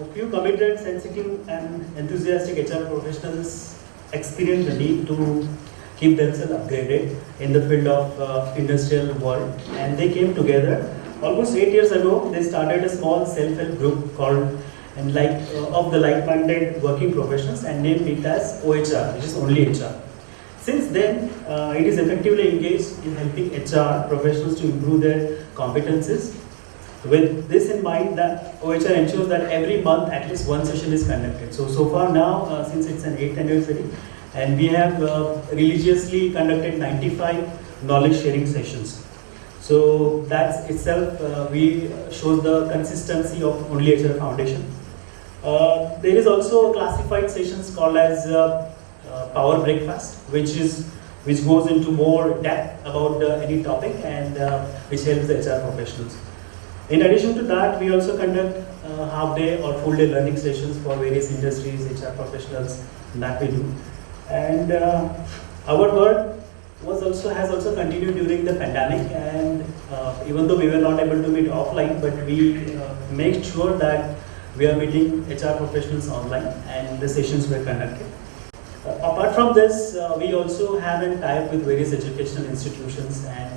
A few committed, sensitive, and enthusiastic HR professionals experience the need to keep themselves upgraded in the field of industrial world, and they came together. Almost 8 years ago, they started a small self-help group called of the like-minded working professionals and named it as OHR, which is only HR. Since then, it is effectively engaged in helping HR professionals to improve their competencies. With this in mind, that OHR ensures that every month at least one session is conducted. So far now, since it's an 8th anniversary, and we have religiously conducted 95 knowledge sharing sessions. So that's itself, we show the consistency of only HR Foundation. There is also classified sessions called as Power Breakfast, which goes into more depth about any topic and which helps the HR professionals. In addition to that, we also conduct half-day or full-day learning sessions for various industries, HR professionals that we do. And our work has also continued during the pandemic, and even though we were not able to meet offline, but we make sure that we are meeting HR professionals online and the sessions were conducted. Apart from this, we also have a tie-up with various educational institutions, and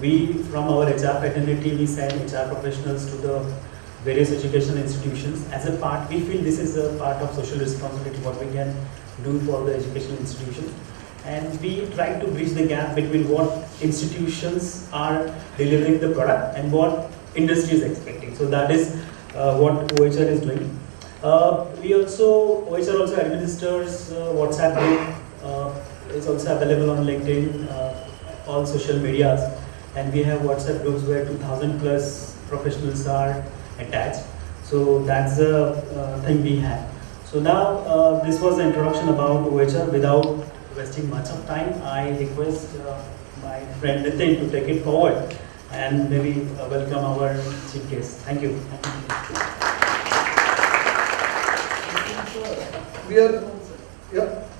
we, from our HR fraternity, we send HR professionals to the various educational institutions. As a part, we feel this is a part of social responsibility, what we can do for the educational institutions. And we try to bridge the gap between what institutions are delivering the product and what industry is expecting. So that is what OHR is doing. OHR also administers WhatsApp group, is also available on LinkedIn, all social medias, and we have WhatsApp groups where 2,000 plus professionals are attached. So that's the thing we have. So now this was the introduction about OHR. Without wasting much of time, I request my friend Nitin to take it forward and maybe welcome our chief guest. Thank you.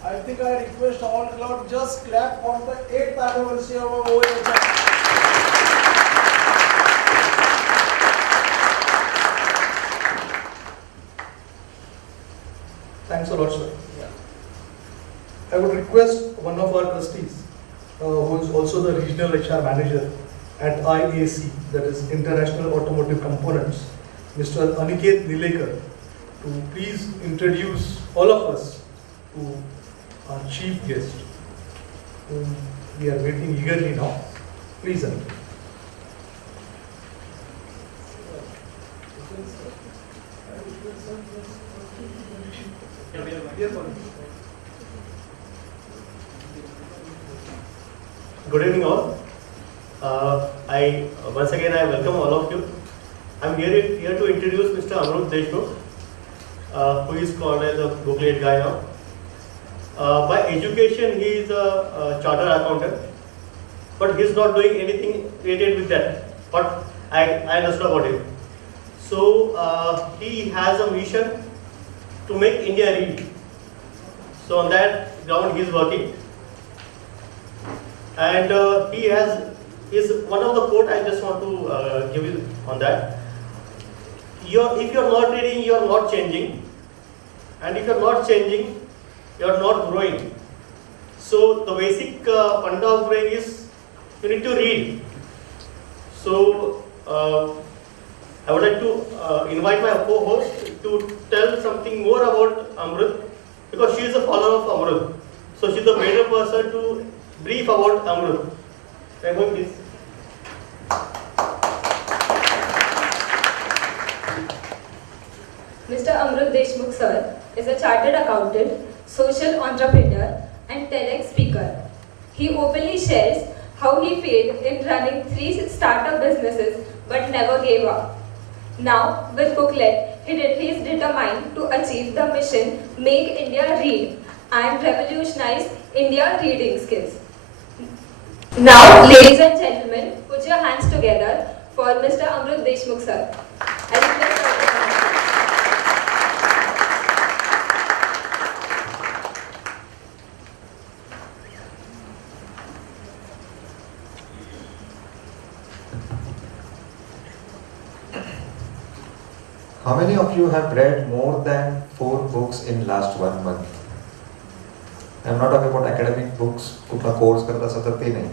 I think I request all club just clap for the 8th anniversary of our OHR. Thanks a lot, sir. I would request one of our trustees, who is also the regional HR manager at IAC, that is International Automotive Components, Mr. Aniket Nilekar, to please introduce all of us to our chief guest, whom we are waiting eagerly now. Please, Aniket. Good evening all. Once again I welcome all of you. I'm here to introduce Mr. Amrut Deshmukh, who is called as a Booklet guy now. By education he is a chartered accountant, but he's not doing anything related with that. But I understood about him. So he has a mission to make India read. So on that ground he is working. And he is one of the quote I just want to give you on that. If you are not reading, you are not changing, and if you are not changing, you are not growing. So the basic funda of growing is you need to read. So I would like to invite my co-host to tell something more about Amrut, because she is a follower of Amrut. So she is the better person to brief about Amrut. Vaibhavi, please. Mr. Amrut Deshmukh sir is a chartered accountant, social entrepreneur and TEDx speaker. He openly shares how he failed in running 3 startup businesses but never gave up. Now, with Booklet, he is determined to achieve the mission Make India Read and revolutionize India reading skills. Now, ladies and gentlemen, put your hands together for Mr. Amrut Deshmukh sir. I request all the hands. How many of you have read more than 4 books in last 1 month? I'm not talking about academic books, कुठला course करत असं तर ते नाही.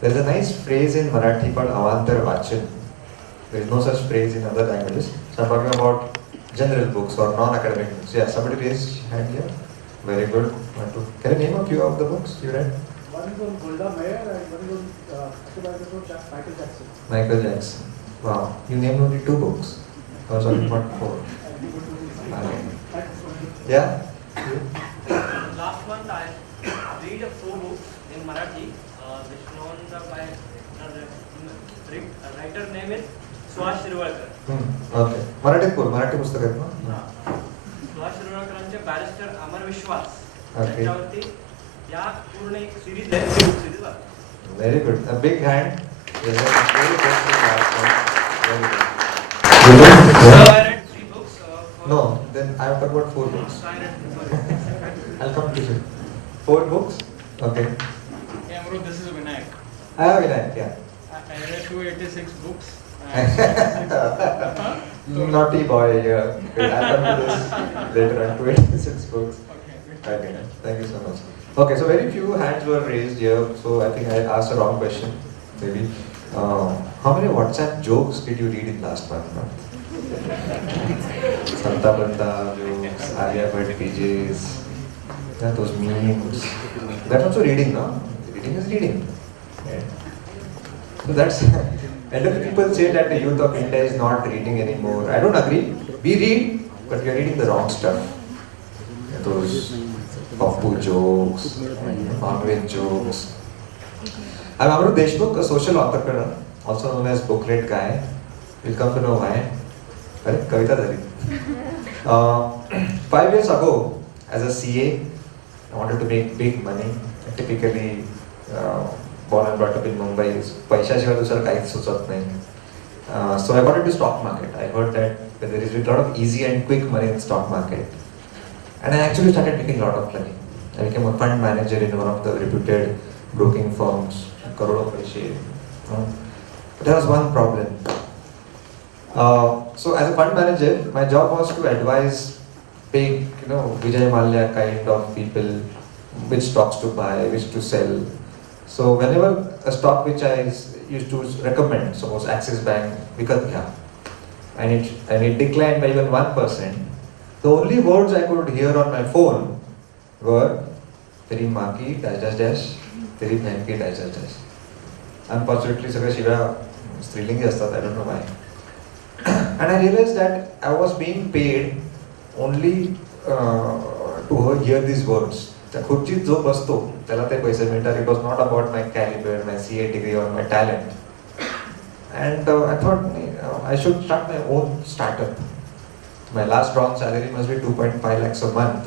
There is a nice phrase in Marathi called avantar vachan. There is no such phrase in other languages. So I'm talking about general books or non-academic books. Yeah, somebody raised hand here. Very good. Can you name a few of the books you read? One is on Golda Meir and one is on Michael Jackson. Michael Jackson. Wow. You named only 2 books. I was talking about 4. Okay. Yeah? Last month I read 4 books in Marathi, which known by writer name is Suhas Shirvalkar. Okay. Marathi पुस्तक आहेत ना? Suhas शिरवाळकरांचे barrister अमर विश्वास Okay. त्याच्यावरती या पूर्ण एक series आहे, book series आहे. Very good. A big hand. Very good. Very good. So I read 3 books. No, then I have talked about 4 books. So I read, sorry. I'll come to you. 4 books? Okay. Hey Amrut, this is Vinayak. I have it, yeah. I read 286 books. Naughty boy, yeah. I'll come to this later on. 286 books. Okay, thank you so much. Okay, so very few hands were raised here, so I think I asked the wrong question, maybe. How many WhatsApp jokes did you read in last month? Santa Banda jokes, Alia Bhatt pages, yeah, those memes. That's also reading, no? Reading is reading. Yeah. So that's, elderly people say that the youth of India is not reading anymore. I don't agree. We read, but we are reading the wrong stuff. Those Papu jokes, non-veg jokes. I'm Amrut Deshmukh, a social entrepreneur, also known as Booklet guy. You'll come to know why. Kavita Dhari. 5 years ago, as a CA, I wanted to make big money. Typically, born and brought up in Mumbai, पैशाशिवाय दुसरं काहीच सुचत नाही. So I got into stock market. I heard that there is a lot of easy and quick money in stock market. And I actually started making a lot of money. I became a fund manager in one of the reputed broking firms, crore paise. But there was one problem. So as a fund manager, my job was to advise big, Vijay Mallya kind of people, which stocks to buy, which to sell. So whenever a stock which I used to recommend, suppose Axis Bank, vikat gya, and it declined by even 1%, the only words I could hear on my phone were "Teri maa ki dash dash dash, teri behan ki dash dash dash." Unfortunately, सगळ्या शिव्या स्त्रीलिंगी असतात. I don't know why. And I realized that I was being paid only to hear these words. त्या खुर्चीत जो बसतो त्याला ते पैसे मिळतात. It was not about my caliber, my CA degree or my talent. And I thought I should start my own startup. My last drawn salary must be 2.5 lakhs a month.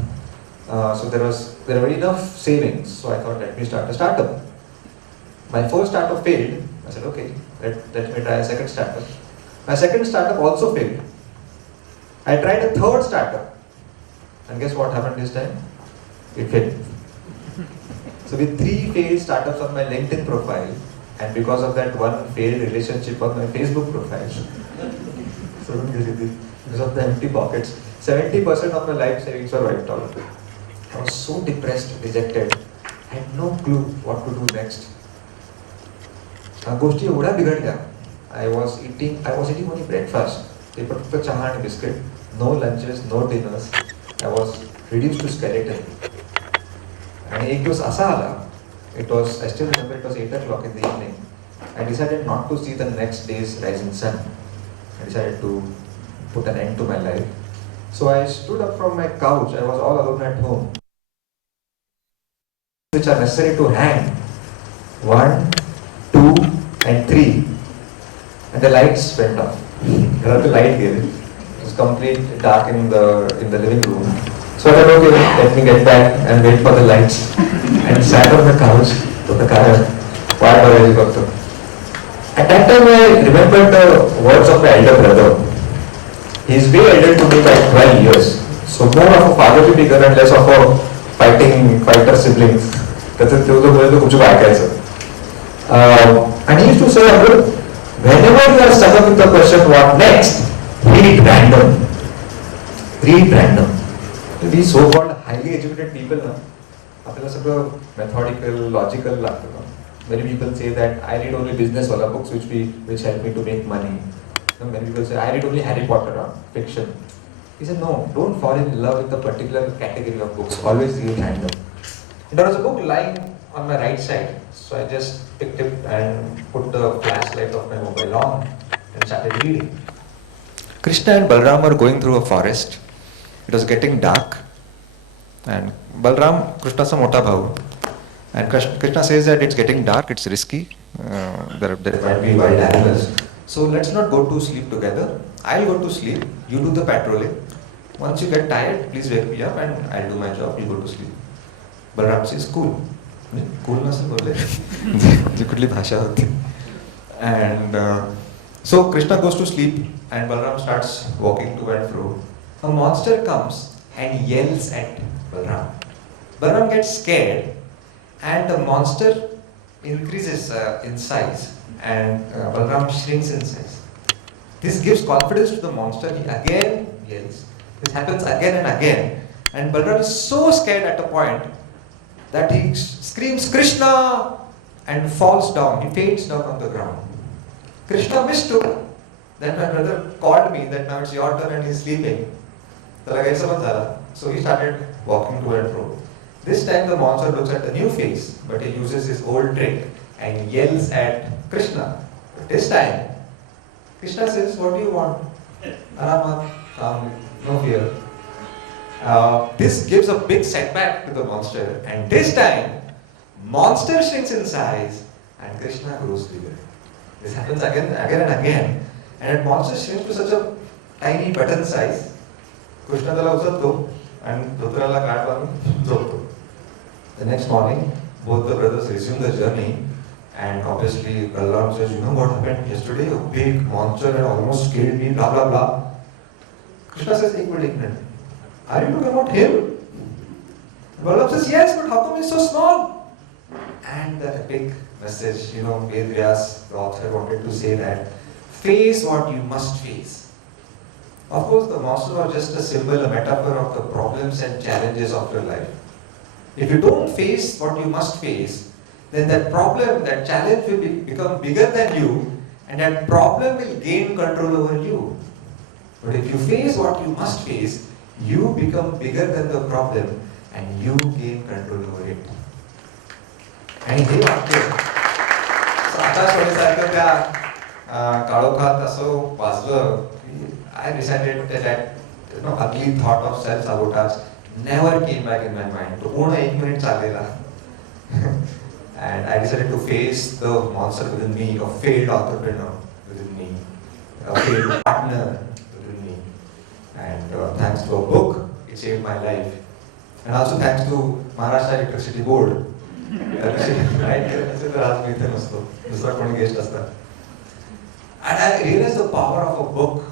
So there were enough savings. So I thought, let me start a startup. My first startup failed. I said, okay, let me try a second startup. My second startup also failed. I tried a third startup. And guess what happened this time? It failed. So with 3 failed startups on my LinkedIn profile, and because of that one failed relationship on my Facebook profile, so because of the empty pockets, 70% of my life savings were wiped out. I was so depressed, dejected. I had no clue what to do next. गोष्टी एवढ्या बिघडल्या. I was eating only breakfast. ते फक्त चहा आणि biscuit. No lunches, no dinners. I was reduced to skeleton. आणि एक दिवस असा आला. I still remember it was 8 o'clock in the evening. I decided not to see the next day's rising sun. I decided to put an end to my life. So I stood up from my couch. I was all alone at home. Which are necessary to hang. 1, 2, and 3. And the lights went off. The light gave it. It was complete dark in the living room. So I thought, okay, let me get back and wait for the lights. And sat on the couch to the car. Vaibhavi Ghodke. At that time I remembered the words of my elder brother. He is way elder to me by 12 years. So more of a fatherly figure and less of a fighter siblings. त्याचं तेवढं खूप ऐकायचं. And he used to say, whenever you are stuck up with the question what next, read it random. read random. We so-called highly educated people now, आपल्याला सगळं methodical, logical लागतं ना. Many people say that I read only business wala books which help me to make money. Many people say I read only Harry Potter, fiction. He said no, don't fall in love with a particular category of books. Always read random. And there was a book lying on my right side, so I just picked it and put the flashlight of my mobile on and started reading. Krishna and Balram were going through a forest. It was getting dark, and Balram, Krishna's mota bhau, and Krishna says that it's getting dark, it's risky, there might be wild animals, so let's not go to sleep together. I'll go to sleep, you do the patrolling. Once you get tired, please wake me up and I'll do my job, you go to sleep. Balram says, cool. Cool na sir bole. जी कुठली भाषा होती. And so Krishna goes to sleep and Balram starts walking to and fro. A monster comes and yells at Balram. Balram gets scared and the monster increases in size and Balram shrinks in size. This gives confidence to the monster. He again yells. This happens again and again. And Balram is so scared at a point that he screams Krishna and falls down. He faints down on the ground. Krishna mistook. Then my brother called me that now it's your turn and he's sleeping. So he started walking to and fro. This time the monster looks at the new face, but he uses his old trick and yells at Krishna. But this time, Krishna says, what do you want? Aramat, calm, no fear. This gives a big setback to the monster, and this time, monster shrinks in size and Krishna grows bigger. This happens again and again, and monster shrinks to such a tiny button size. Krishna tala usatto and Dhutarala kaatvaanu zopto. The next morning, both the brothers resume the journey, and obviously Balram says, you know what happened yesterday? A big monster had almost killed me, blah blah blah. Krishna says, ek minute. Are you talking about him? Balram says, yes, but how come he's so small? And the epic message, Ved Vyas, the author, wanted to say that face what you must face. Of course, the monster was just a symbol, a metaphor of the problems and challenges of your life. If you don't face what you must face, then that problem, that challenge will become bigger than you, and that problem will gain control over you. But if you face what you must face, you become bigger than the problem and you gain control over it. And हे वाक्य आकाशवाणीसारखं त्या काळोखात असं वाजलं. I decided that ugly thought of self-sabotage never came back in my mind. तो पूर्ण 1 minute चाललेला. And I decided to face the monster within me, a failed entrepreneur within me, a failed partner within me. And thanks to a book, it saved my life. And also thanks to Maharashtra Electricity Board. And I realized the power of a book.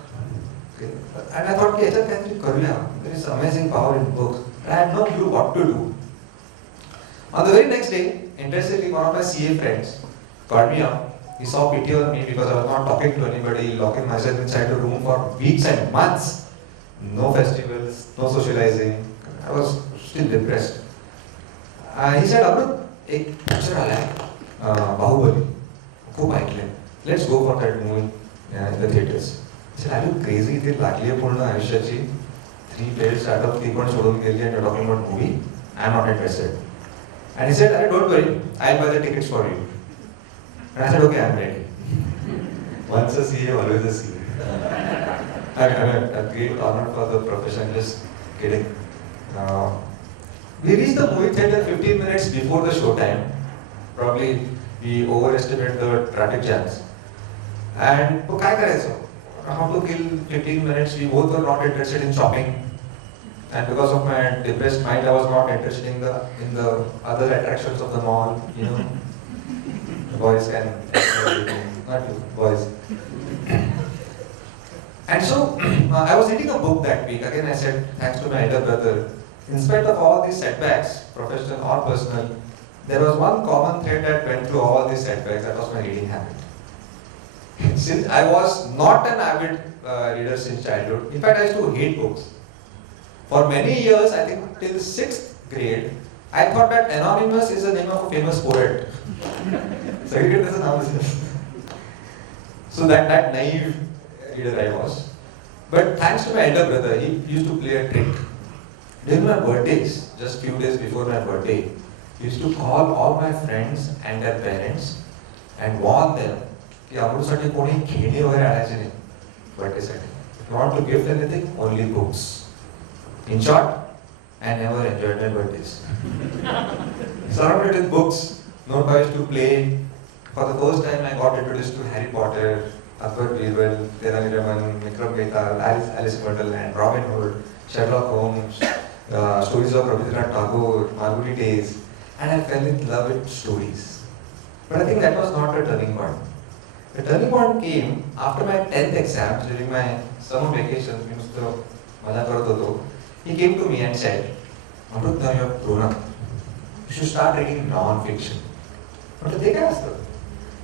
And I thought, there is amazing power in books. And I had no clue what to do. On the very next day, interestingly, one of my CA friends called me up. He saw pity on me because I was not talking to anybody, locking myself inside a room for weeks and months. No festivals, no socializing. I was still depressed. He said, Amrut, एक picture आला है, बाहुबली, खूप ऐकले. Let's go for that movie in the theaters. I said, are you crazy? इथे लागली आहे पूर्ण आयुष्याची. 3 failed startups, ती पण सोडून गेली and you're talking about movie? I'm not interested. And he said, don't worry, I'll buy the tickets for you. And I said, okay, I'm ready. Once a CA, always a CA. I mean, a great honor for the profession, just kidding. We reached the movie theater 15 minutes before the show time. Probably we overestimated the traffic jams. And तो काय करायचं? How to kill 15 minutes? We both were not interested in shopping. And because of my depressed mind, I was not interested in the other attractions of the mall. The boys can, not you, boys. And so I was reading a book that week. Again, I said thanks to my elder brother. In spite of all these setbacks, professional or personal, there was one common thread that went through all these setbacks. That was my reading habit. Since I was not an avid reader since childhood, in fact, I used to hate books. For many years, I think till 6th grade, I thought that Anonymous is the name of a famous poet. So that naive reader I was. But thanks to my elder brother, he used to play a trick. During my birthdays, just few days before my birthday, he used to call all my friends and their parents and warn them कि अमृतसाठी कोणी खेळणी वगैरे आणायचे नाही birthday. If you want to gift anything, only books. In short, I never enjoyed my birthdays. Surrounded with books, no toys to play. For the first time, I got introduced to Harry Potter, Akbar Birbal, Tenali Vikram Gaital, Alice in Wonderland, Robin Hood, Sherlock Holmes, stories of Rabindranath Tagore, Malgudi Days, and I fell in love with stories. But I think that was not a turning point. The turning point came after my 10th exam during my summer vacation. He came to me and said, Amrut, now you have grown up. You should start reading non-fiction.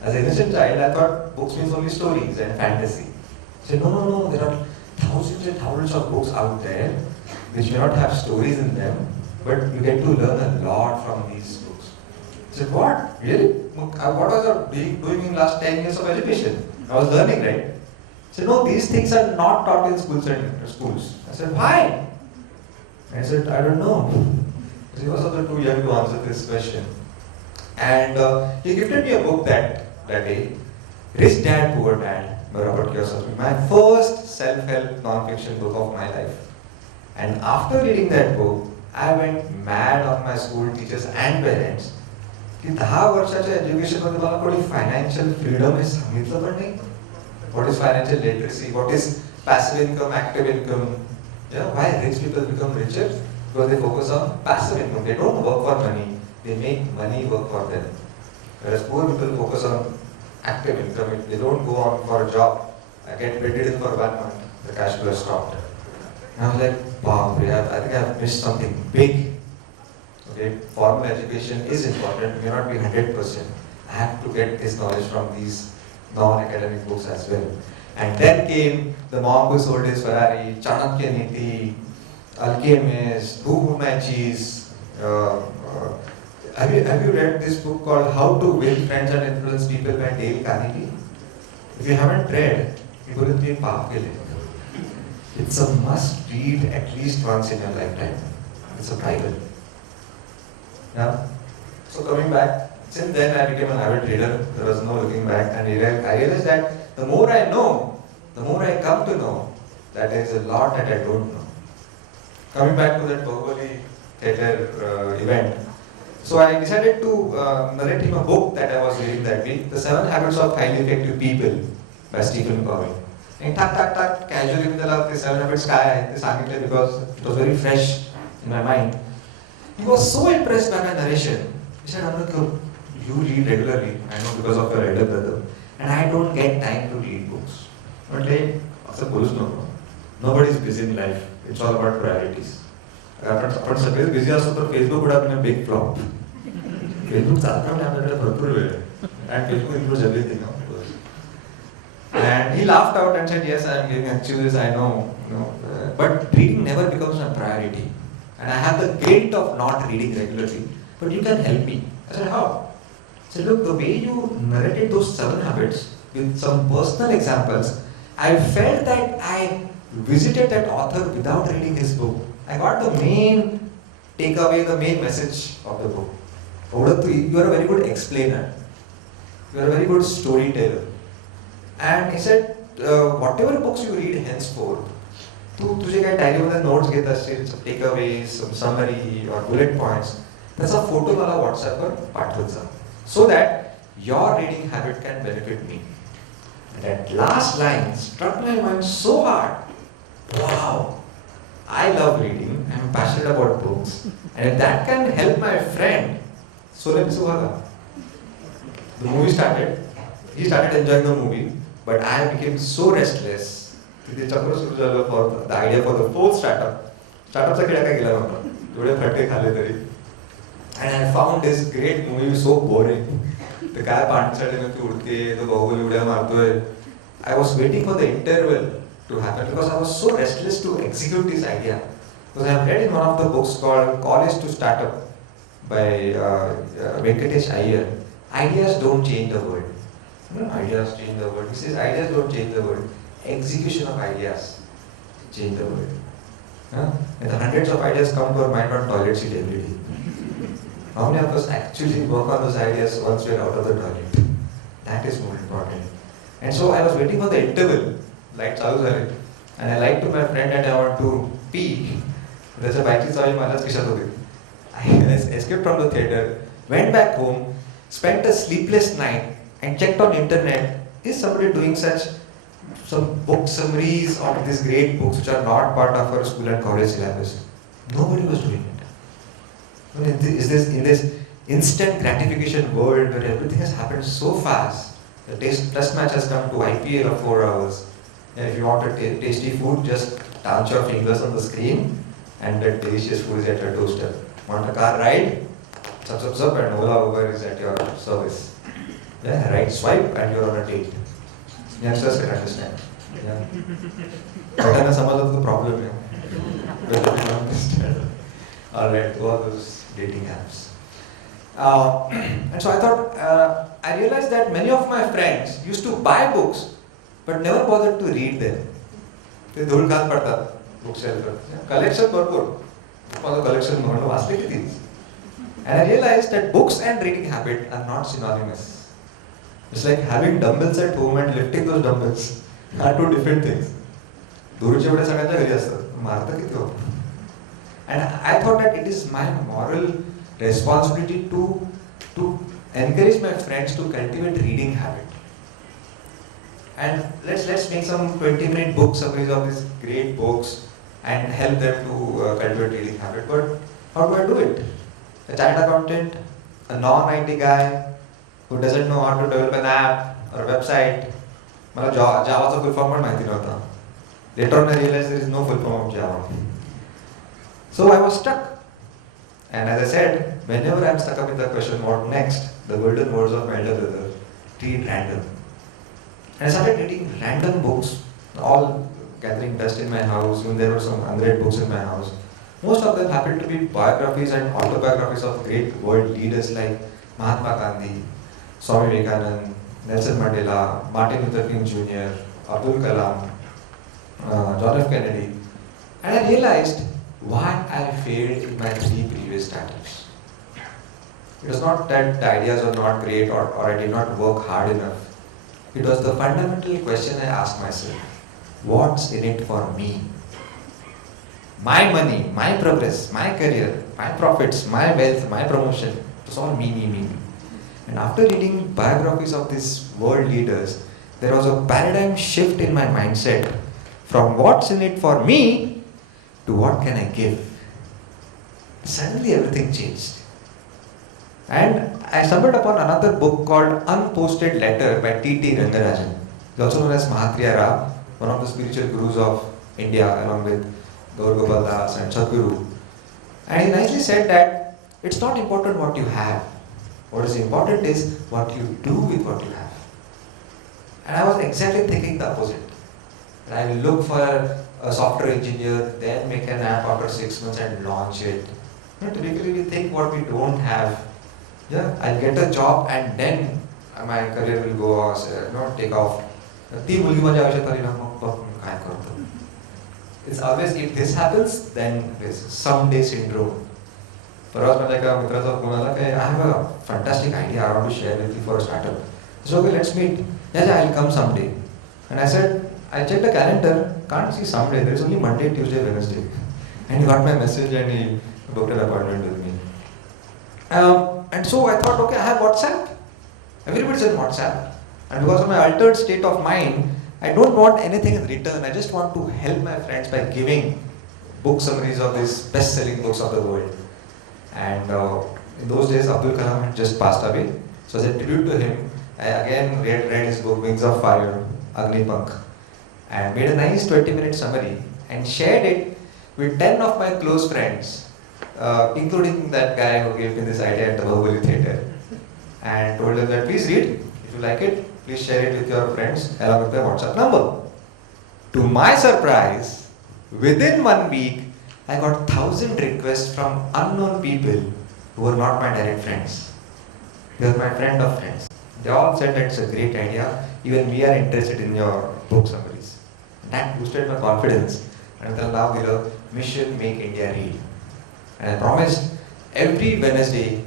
As an innocent child, I thought books means only stories and fantasy. He said, no, there are thousands and thousands of books out there which may not have stories in them, but you get to learn a lot from these books. I said, what? Really? What was I doing in last 10 years of education? I was learning, right? He said, no, these things are not taught in schools. I said, why? I said, I don't know. He was also too young to answer this question. And he gifted me a book that day, Rich Dad, Poor Dad by Robert Kiyosaki, my first self-help non-fiction book of my life. And after reading that book, I went mad on my school teachers and parents. की 10 वर्षाच्या education मध्ये मला कोणी financial freedom हे सांगितलं पण नाही. What is financial literacy? What is passive income, active income? Why rich people become richer? Because they focus on passive income. They don't work for money. They make money work for them. Whereas poor people focus on active income. If they don't go on for a job, get bedridden for 1 month, the cash flow is stopped. And I was like, wow, I think I've missed something big. Okay, formal education is important. It may not be 100%. I have to get this knowledge from these non-academic books as well. And then came The Monk Who Sold His Ferrari, Chanakya Niti, Alchemist, Who Moved My Cheese. Have you read this book called How to Win Friends and Influence People by Dale Carnegie? If you haven't read, it's a must read at least once in your lifetime. It's a Bible. Yeah. So coming back, since then I became an avid reader. There was no looking back, and I realized that the more I know, the more I come to know that there is a lot that I don't know. Coming back to that Vaibhavi theatre event, so I decided to narrate him a book that I was reading that week, The 7 Habits of Highly Effective People by Stephen Covey. And casually the 7 habits because it was very fresh in my mind. He was so impressed by my narration. He said, Amrut, you read regularly, I know because of your elder brother, and I don't get time to read books. But nobody is busy in life. It's all about priorities. Busy Facebook would have been a big flop. Facebook and Facebook includes everything. And he laughed out and said, yes, I am giving excuses, I know. But reading never becomes a priority. And I have the guilt of not reading regularly. But you can help me. I said, how? He said, look, the way you narrated those 7 habits with some personal examples, I felt that I visited that author without reading his book. I got the main takeaway, the main message of the book. You are a very good explainer. You are a very good storyteller. And he said, whatever books you read henceforth, तुझे काही डायरीमध्ये notes घेत असतील, some takeaways, some summary or bullet points, त्याचा photo मला व्हॉट्सॲपवर पाठवत जा, so that your reading habit can benefit me. And that last line struck my mind so hard. Wow, I love reading, I'm passionate about books, and if that can help my friend, so let me see. The movie started, he started enjoying the movie, but I became so restless. The idea for the 4th startup. And I found this great movie so boring. The guy I was waiting for the interval to happen because I was so restless to execute this idea. Because I have read in one of the books called College to Startup by Venkatesh Iyer, ideas don't change the world. Ideas change the world. He says ideas don't change the world. Execution of ideas change the world. And the hundreds of ideas come to our mind on toilet seat every day. How many of us actually work on those ideas once we are out of the toilet? That is more important. And so I was waiting for the interval, light chalu zale, and I lied to my friend that I want to pee. There's a bike sorry, malas kishat ho gayi. I escaped from the theatre, went back home, spent a sleepless night, and checked on internet. Is somebody doing some book summaries of these great books which are not part of our school and college syllabus? Nobody was doing it. I mean, in this instant gratification world where everything has happened so fast, the test match has come to IPL of 4 hours. And if you want a tasty food, just dance your fingers on the screen and that delicious food is at your doorstep. Want a car ride? Sup, and Ola Uber is at your service. Yeah, right swipe and you're on a date. Youngsters can understand. Yeah. But then some of the problem. But they don't understand. Alright, all those dating apps. And so I thought, I realized that many of my friends used to buy books but never bothered to read them. They dhul khan padta bookshelf. Collection bharpur. माझं collection म्हणून वाचले किती. And I realized that books and reading habit are not synonymous. It's like having dumbbells at home and lifting those dumbbells are two different things. दुरुचे एवढे सगळ्यांच्या घरी असतात. मारतं किती हो. And I thought that it is my moral responsibility to encourage my friends to cultivate reading habit. And let's make some 20-minute book summaries of these great books and help them to cultivate reading habit. But how do I do it? A chartered accountant, a non-IT guy who doesn't know how to develop an app or a website. मला Java's full form पण माहिती नव्हता. Later on I realized there is no full form of Java. So I was stuck. And as I said, whenever I'm stuck up with the question, what next? The golden words of my elder brother, read random. And I started reading random books, all gathering dust in my house. When there were some unread books in my house. Most of them happened to be biographies and autobiographies of great world leaders like Mahatma Gandhi, Swami Vivekananda, Nelson Mandela, Martin Luther King Jr., Abdul Kalam, John F. Kennedy. And I realized why I failed in my 3 previous startups. It was not that the ideas were not great or I did not work hard enough. It was the fundamental question I asked myself. What's in it for me? My money, my progress, my career, my profits, my wealth, my promotion. It was all me. And after reading biographies of these world leaders, there was a paradigm shift in my mindset from what's in it for me to what can I give. Suddenly everything changed. And I stumbled upon another book called Unposted Letter by T.T. Rangarajan. He's also known as Mahatriya Rao, one of the spiritual gurus of India along with Gaur Gopal Das and Sadhguru. And he nicely said that it's not important what you have. What is important is what you do with what you have. And I was exactly thinking the opposite. I will look for a software engineer, then make an app after 6 months and launch it. Typically we think what we don't have. Yeah, I'll get a job and then my career will go take off. It's always if this happens, then there's someday syndrome. For us, I have a fantastic idea I want to share with you for a startup. So okay, let's meet. Yeah, I'll come someday. And I said, I checked the calendar, can't see someday. There is only Monday, Tuesday, Wednesday. And he got my message and he booked an appointment with me. And so I thought, okay, I have WhatsApp. Everybody's in WhatsApp. And because of my altered state of mind, I don't want anything in return. I just want to help my friends by giving book summaries of these best-selling books of the world. And in those days, Abdul Kalam had just passed away. So as a tribute to him, I again read his book, Wings of Fire, Agnipankh, and made a nice 20-minute summary and shared it with 10 of my close friends, including that guy who gave me this idea at the Vaibhavi Theatre, and told them that please read. If you like it, please share it with your friends along with their WhatsApp number. To my surprise, within 1 week, I got 1,000 requests from unknown people who were not my direct friends. They were my friend of friends. They all said that's a great idea. Even we are interested in your book summaries. That boosted my confidence. And until now, we have mission make India read. And I promised every Wednesday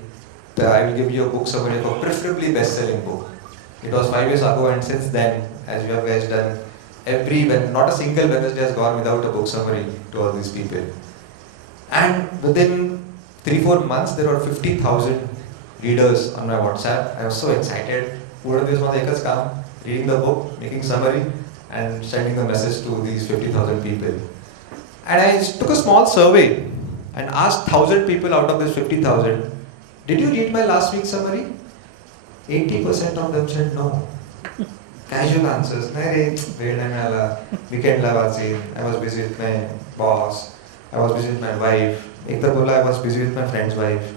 that I will give you a book summary of a preferably best-selling book. It was 5 years ago, and since then, as you have guys done, not a single Wednesday has gone without a book summary to all these people. And within 3-4 months, there were 50,000 readers on my WhatsApp. I was so excited. Reading the book, making summary, and sending the message to these 50,000 people. And I took a small survey and asked 1,000 people out of this 50,000, did you read my last week's summary? 80% of them said no. Casual answers. Weekend I was busy with my boss. I was busy with my wife. I was busy with my friend's wife.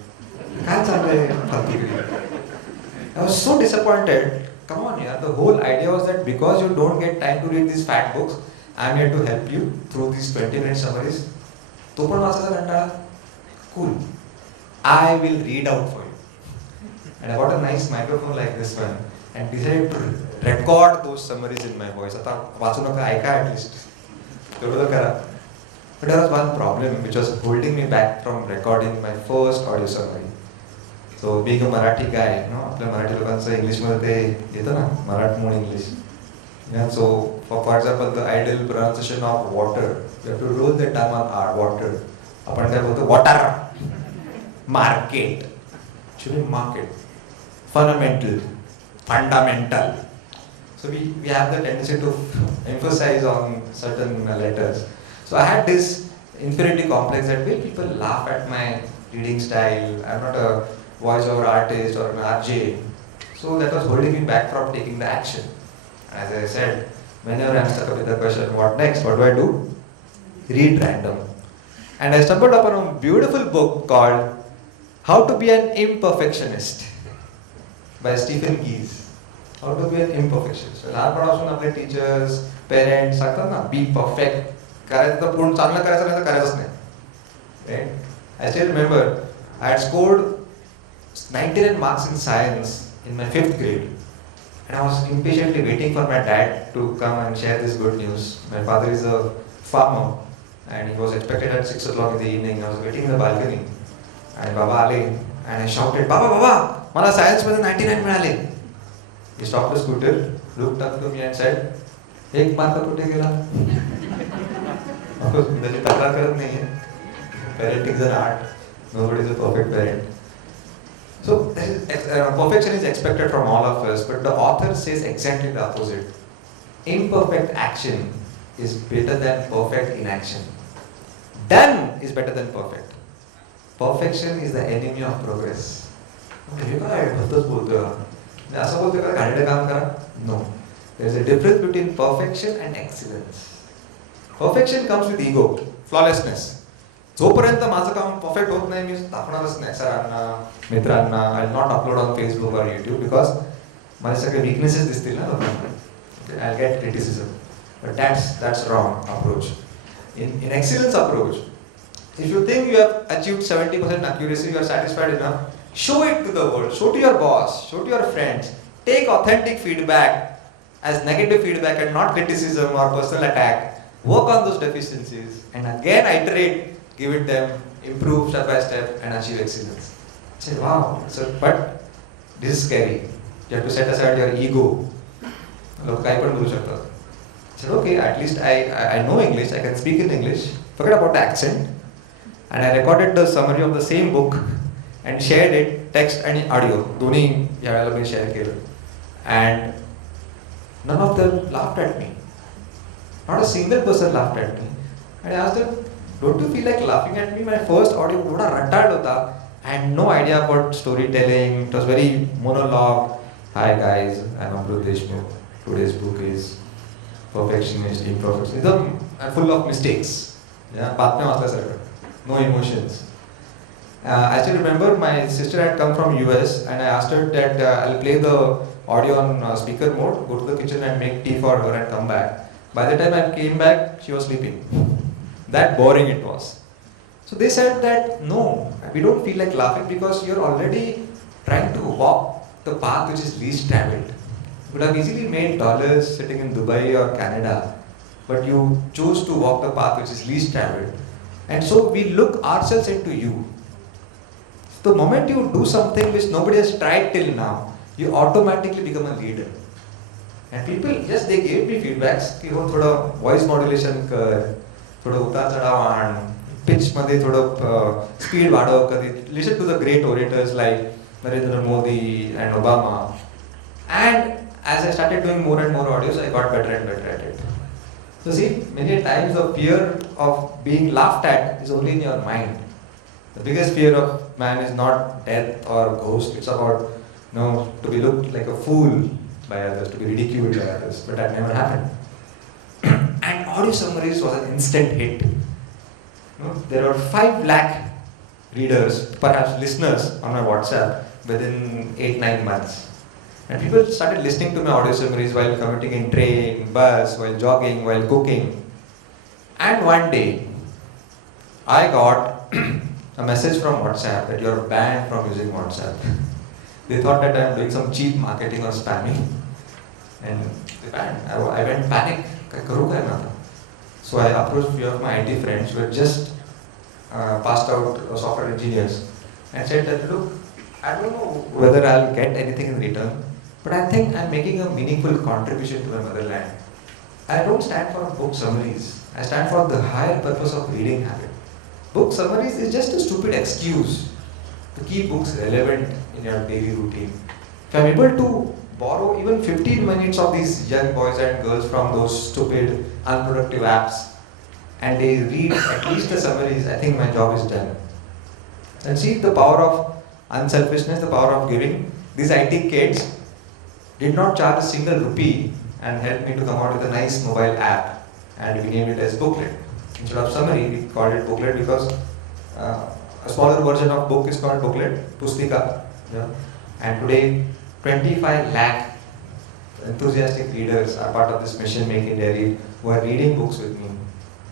I was so disappointed. Come on, yeah. The whole idea was that because you don't get time to read these fat books, I'm here to help you through these 20-minute summaries. Cool. I will read out for you. And I got a nice microphone like this one and decided to record those summaries in my voice. I thought, at least. But there was one problem which was holding me back from recording my first audio summary. So being a Marathi guy, आपल्या मराठी लोकांचं English मध्ये ते येतं ना मराठमोळी English. Yeah, so for example, the ideal pronunciation of water, you have to roll the tongue on R, water. आपण काय बोलतो water, market, actually market, fundamental. So we have the tendency to emphasize on certain letters. So I had this inferiority complex that way people laugh at my reading style. I'm not a voiceover artist or an RJ. So that was holding me back from taking the action. As I said, whenever I'm stuck with the question, what next? What do? Read random. And I stumbled upon a beautiful book called How to Be an Imperfectionist by Stephen Keys. How to be an imperfectionist. So, लहानपणापासून आपले teachers, parents सांगतात ना, be perfect. करायचं तर पूर्ण चांगलं करायचं नाही तर करायचंच नाही. Right? I still remember I had scored 99 marks in science in my 5th grade. And I was impatiently waiting for my dad to come and share this good news. My father is a farmer and he was expected at 6 o'clock in the evening. I was waiting in the balcony and Baba ale and I shouted, Baba, मला science मध्ये 99 मिळाले. He stopped the scooter, looked up to me and said, एक mark कुठे गेला? Of course, त्याची तक्रार करत नाहीये. Parenting is an art. Nobody is a perfect parent. So perfection is expected from all of us, but the author says exactly the opposite. Imperfect action is better than perfect inaction. Done is better than perfect. Perfection is the enemy of progress. No. There is a difference between perfection and excellence. Perfection comes with ego, flawlessness. जोपर्यंत माझं काम perfect होत नाही मी दाखवणारच नाही सरांना मित्रांना I will not upload on Facebook और YouTube because माझे सगळे वीकनेसेस दिसतील ना लोकांना I get criticism but that's wrong approach in excellence approach if you think you have achieved 70% accuracy you are satisfied enough show it to the world show to your boss show to your friends take authentic feedback as negative feedback and not criticism or personal attack work on those deficiencies and again iterate give it them, improve step by step and achieve excellence. I said, wow, but this is scary. You have to set aside your ego. I said, okay, at least I know English, I can speak in English. Forget about the accent. And I recorded the summary of the same book and shared it, text and audio. Doni share. And none of them laughed at me. Not a single person laughed at me. And I asked them, don't you feel like laughing at me? My first audio was ratad. I had no idea about storytelling. It was very monologue. Hi guys, I'm Amrut Deshmukh. Today's book is Perfectionist, Imperfectionism. I'm full of mistakes. Yeah, no emotions. I still remember my sister had come from US and I asked her that I'll play the audio on speaker mode, go to the kitchen and make tea for her and come back. By the time I came back, she was sleeping. That boring it was. So they said that no, we don't feel like laughing because you're already trying to walk the path which is least traveled. You could have easily made dollars sitting in Dubai or Canada, but you chose to walk the path which is least traveled. And so we look ourselves into you. The moment you do something which nobody has tried till now, you automatically become a leader. And people, yes, they gave me feedbacks कि वो थोड़ा voice modulation कर, थोड़ा उतार चढ़ाव आण, pitch मध्ये थोड़ा speed वाढव कधी. Listen to the great orators like Narendra Modi and Obama. And as I started doing more and more audios, I got better and better at it. So see, many times the fear of being laughed at is only in your mind. The biggest fear of man is not death or ghost. It's about, to be looked like a fool by others, to be ridiculed by others. But that never happened. And audio summaries was an instant hit. There were 5 lakh readers, perhaps listeners on my WhatsApp within 8-9 months. And people started listening to my audio summaries while commuting in train, bus, while jogging, while cooking. And one day, I got a message from WhatsApp that you're banned from using WhatsApp. They thought that I'm doing some cheap marketing or spamming. And they banned. I went panic. So I approached a few of my IT friends who had just passed out software engineers and said that, look, I don't know whether I'll get anything in return, but I think I'm making a meaningful contribution to my motherland. I don't stand for book summaries. I stand for the higher purpose of reading habit. Book summaries is just a stupid excuse to keep books relevant in your daily routine. If I'm able to borrow even 15 minutes of these young boys and girls from those stupid, unproductive apps and they read at least the summaries, I think my job is done. And see the power of unselfishness, the power of giving. These IT kids did not charge a single rupee and helped me to come out with a nice mobile app, and we named it as Booklet. Instead of summary, we called it Booklet because a smaller version of book is called Booklet, Pustika. And today, 25 lakh enthusiastic readers are part of this mission making dairy who are reading books with me.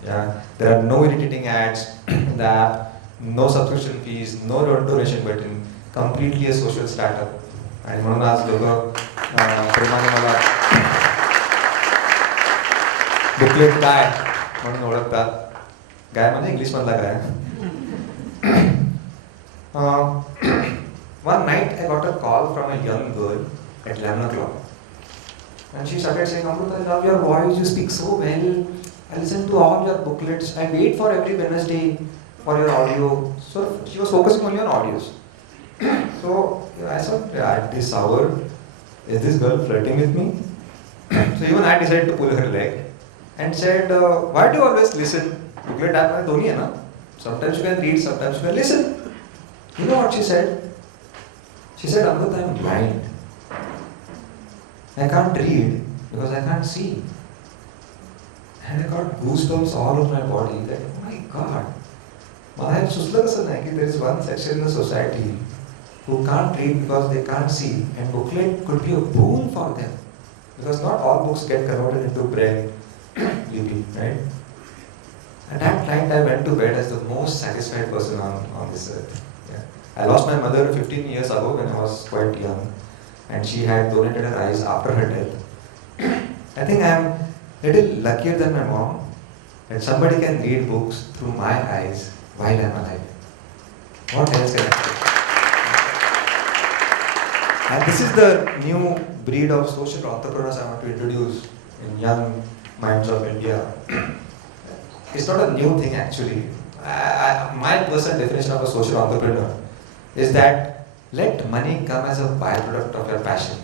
There are no irritating ads in the app, no subscription fees, no donation button, completely a social startup. And म्हणून आज लोक प्रेमाने मला booklet गाय म्हणून ओळखतात. गाय म्हणजे English मधला गाय. One night I got a call from a young girl at 11 o'clock. And she started saying, Amrut, I love your voice, you speak so well. I listen to all your booklets. I wait for every Wednesday for your audio. So she was focusing only on audios. So I thought, at this hour, is this girl flirting with me? So even I decided to pull her leg and said, why do you always listen? Booklet app mein doni hai na? Sometimes you can read, sometimes you can listen. You know what she said? She said, Amrut, I am blind. I can't read because I can't see. And I got goosebumps all over my body. Like, oh my God. There is one section in the society who can't read because they can't see, and booklet could be a boon for them. Because not all books get converted into braille beauty, right? At that night I went to bed as the most satisfied person on this earth. I lost my mother 15 years ago when I was quite young, and she had donated her eyes after her death. I think I am a little luckier than my mom, that somebody can read books through my eyes while I am alive. What else can I do? And this is the new breed of social entrepreneurs I want to introduce in young minds of India. It's not a new thing actually. My personal definition of a social entrepreneur is that let money come as a byproduct of your passion.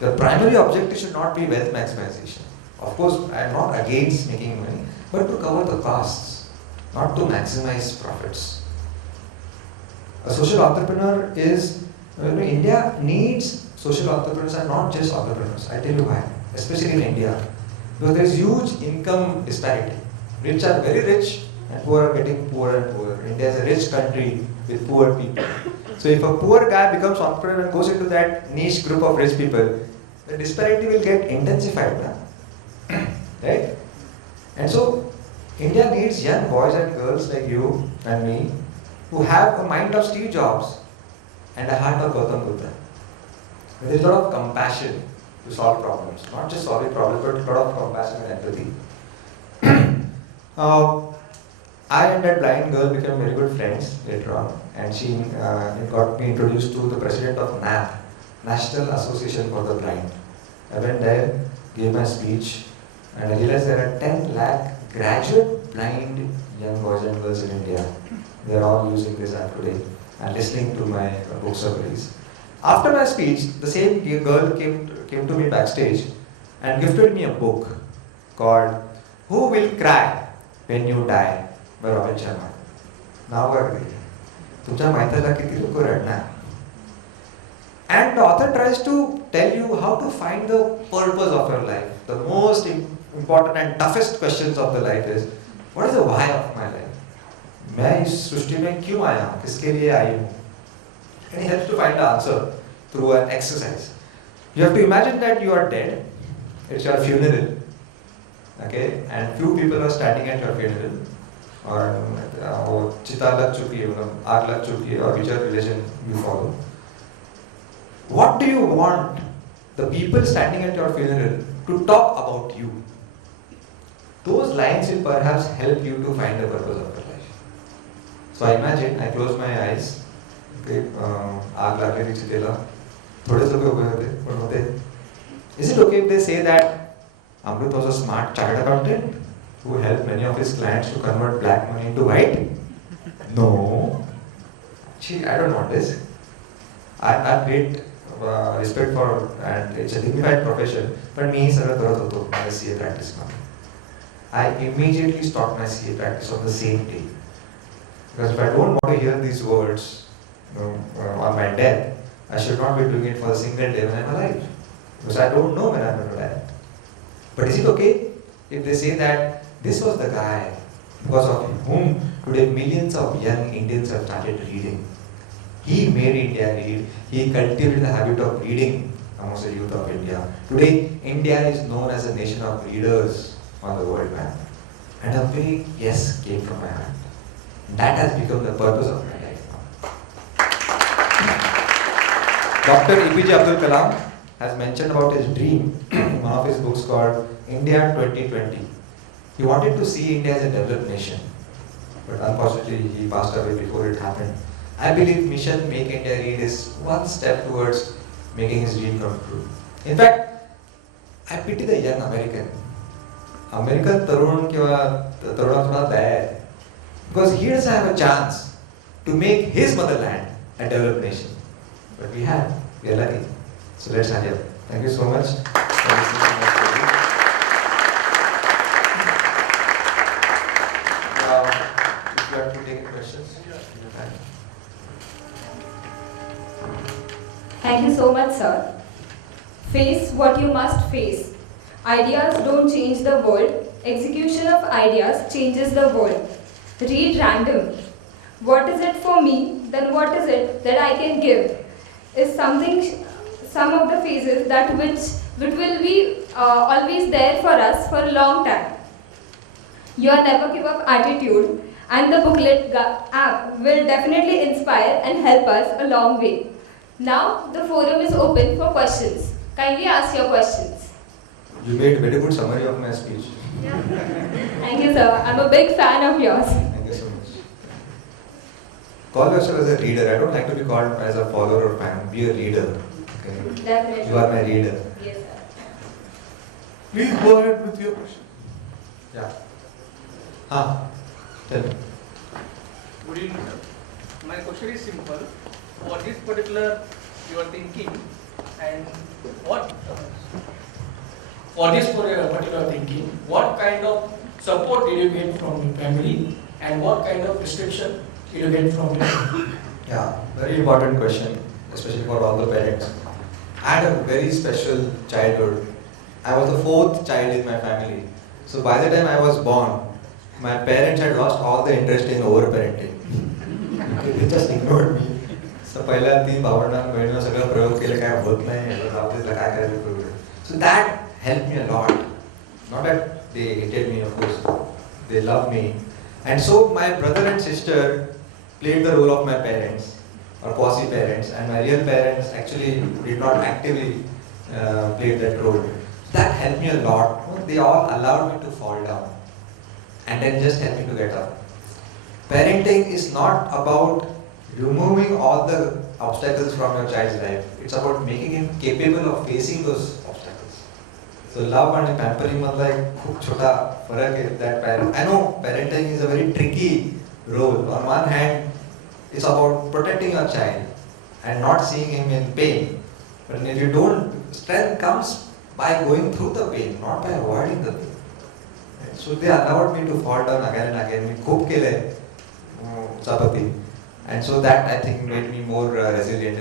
The primary objective should not be wealth maximization. Of course, I am not against making money, but to cover the costs, not to maximize profits. A social entrepreneur is, India needs social entrepreneurs and not just entrepreneurs. I tell you why, especially in India. Because there is huge income disparity. Rich are very rich and poor are getting poorer and poorer. India is a rich country with poor people. So if a poor guy becomes entrepreneur and goes into that niche group of rich people, the disparity will get intensified. Right? And so India needs young boys and girls like you and me who have a mind of Steve Jobs and a heart of Gautam Buddha. There is a lot of compassion to solve problems, not just solving problems, but a lot of compassion and empathy. I and that blind girl became very good friends later on, and she got me introduced to the president of NAB, National Association for the Blind. I went there, gave my speech, and I realized there are 10 lakh graduate blind young boys and girls in India. They are all using this app today and listening to my book summaries. After my speech, the same girl came to me backstage and gifted me a book called Who Will Cry When You Die by Robin Sharma. Now what are they? तुमच्या माहितीला किती लोक रडणार? And the author tries to tell you how to find the purpose of your life. The most important and toughest questions of the life is, what is the why of my life? मैं इस सृष्टि में क्यों आया हूँ? किसके लिए आई हूँ? And he helps to find the answer through an exercise. You have to imagine that you are dead. It's your funeral. Okay? And few people are standing at your funeral. Or चिता लग चुकी है, आग लग चुकी है, or whichever religion you follow. What do you want the people standing at your funeral to talk about you? Those lines will perhaps help you to find the purpose of your life. So I imagine, I close my eyes. आग लागलेली चितेला थोडेच लोक उभे होते पण होते. Is it okay if they say that Amrut was a smart chartered accountant who helped many of his clients to convert black money into white? No. I don't want this. I have great respect for, and it's a dignified profession, but मी सगळं करत होतो माझ्या CA practice मध्ये. I immediately stopped my CA practice on the same day. Because if I don't want to hear these words on my death, I should not be doing it for a single day when I'm alive. Because I don't know when I'm going to die. But is it okay if they say that this was the guy because of whom today millions of young Indians have started reading? He made India read. He cultivated the habit of reading amongst the youth of India. Today, India is known as a nation of readers on the world map. And a big yes came from my heart. That has become the purpose of my life now. Dr. APJ Abdul Kalam has mentioned about his dream in one of his books called India 2020. He wanted to see India as a developed nation, but unfortunately he passed away before it happened. I believe Mission Make India Read is one step towards making his dream come true. In fact, I pity the young American. American tarun kiwa taruna thoda daya hai, because he doesn't have a chance to make his motherland a developed nation. But we are lucky. So let's have it. Thank you so much. Now, if you have to take questions, Thank you so much, sir. Face what you must face. Ideas don't change the world. Execution of ideas changes the world. Read random. What is it for me? Then what is it that I can give? Is some of the phases that which will be always there for us for a long time. Your never give up attitude and the Booklet app will definitely inspire and help us a long way. Now the forum is open for questions. Kindly ask your questions. You made a very good summary of my speech. Thank you, sir. I'm a big fan of yours. Thank you so much. Call yourself as a reader. I don't like to be called as a follower or fan. Be a reader. Okay? Definitely. You are my reader. Yes, sir. Please go ahead with your question. Yeah. Tell me. Good evening, sir. My question is simple. For this particular you are thinking, and what kind of support did you get from your family, and what kind of restriction did you get from your family? Yeah, very important question, especially for all the parents. I had a very special childhood. I was the fourth child in my family. So by the time I was born, my parents had lost all the interest in overparenting. They just ignored me. So पहिल्या 3 भावंडांना सगळं प्रयोग केले काय होत नाही काय करायचं करू. So that helped me a lot. Not that they hated me, of course. they love me. And so my brother and sister played the role of my parents or quasi-parents, and my real parents actually did not actively play that role. That helped me a lot. They all allowed me to fall down and then just helped me to get up. Parenting is not about removing all the obstacles from your child's life. It's about making him capable of facing those obstacles. So love and pampering is like खूप छोटा फर्क है that parent. I know parenting is a very tricky role. On one hand, it's about protecting your child and not seeing him in pain. But if you don't, strength comes by going through the pain, not by avoiding the pain. Right? So they allowed me to fall down again and again. मी खूप केले चपाती. And so that I think made me more resilient.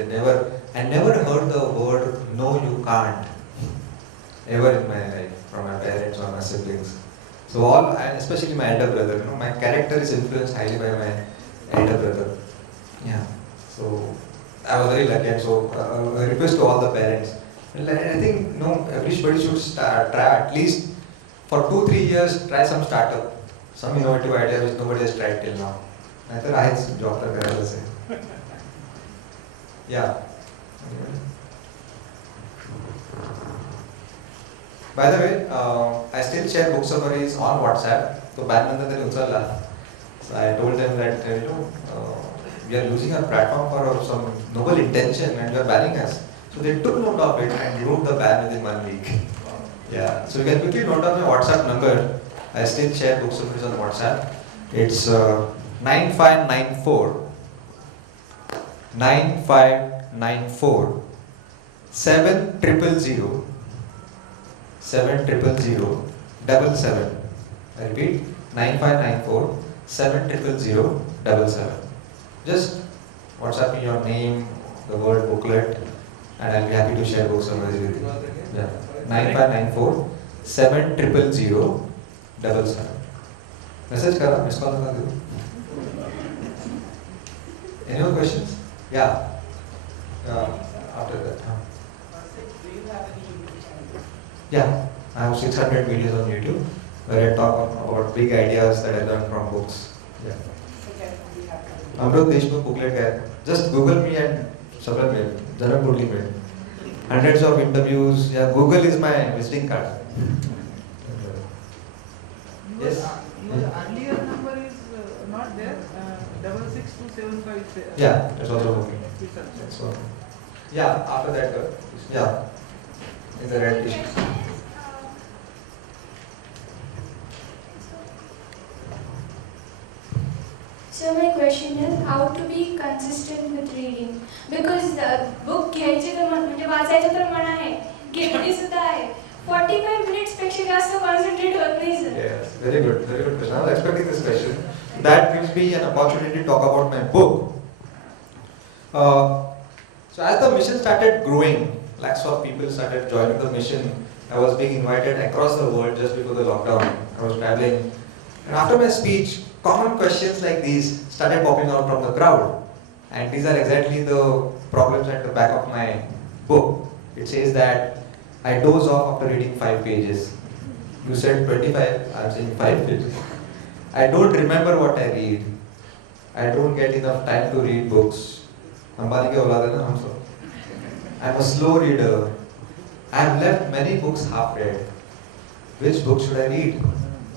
I never heard the word no you can't ever in my life from my parents or my siblings. So all, and especially my elder brother, my character is influenced highly by my elder brother. Yeah. So I was very lucky, and so a request to all the parents. I think everybody should try at least for 2-3 years, try some startup, some innovative idea which nobody has tried till now. नाहीतर आहेच जॉबला करायलाच आहे. Yeah. By the way, I still share book summaries on WhatsApp. So बॅननंतर त्यांनी उचलला. So I told them that we are losing our platform for some noble intention and you are banning us. So they took note of it and removed the ban within 1 week. Yeah. So you can quickly note down my WhatsApp number. I still share book summaries on WhatsApp. It's 9594 7000 700 I repeat, 9594 700 Just WhatsApp me your name, the word booklet, and I'll be happy to share book summaries with you. Yeah. 9594 700 Message kara, miss call na do. Any more questions? Yeah. After that. Do you have any YouTube channel? Yeah, I have 600 videos on YouTube where I talk about big ideas that I learned from books. Yeah. Amrut Deshmukh Booklet hai. Just Google me and Sabra mail, Janak Murli mail. Hundreds of interviews. Yeah, Google is my visiting card. Yes. Your earlier number is not there. 66275. Yeah, that's also working. So, yeah, after that, yeah, in the red issue. So my question is how to be consistent with reading, because book घ्यायचे तर म्हणजे वाचायचं तर मना आहे, घेतली सुद्धा आहे. 45 minutes पेक्षा जास्त concentrate होत नाही sir. Yes, very good question. I was expecting this question. That gives me an opportunity to talk about my book. So as the mission started growing, lakhs of people started joining the mission. I was being invited across the world just before the lockdown. I was traveling, and after my speech, common questions like these started popping out from the crowd. And these are exactly the problems at the back of my book. It says that I doze off after reading 5 pages. You said 25, I'm saying 5 pages. I don't remember what I read. I don't get enough time to read books. I'm a slow reader. I have left many books half read. Which book should I read?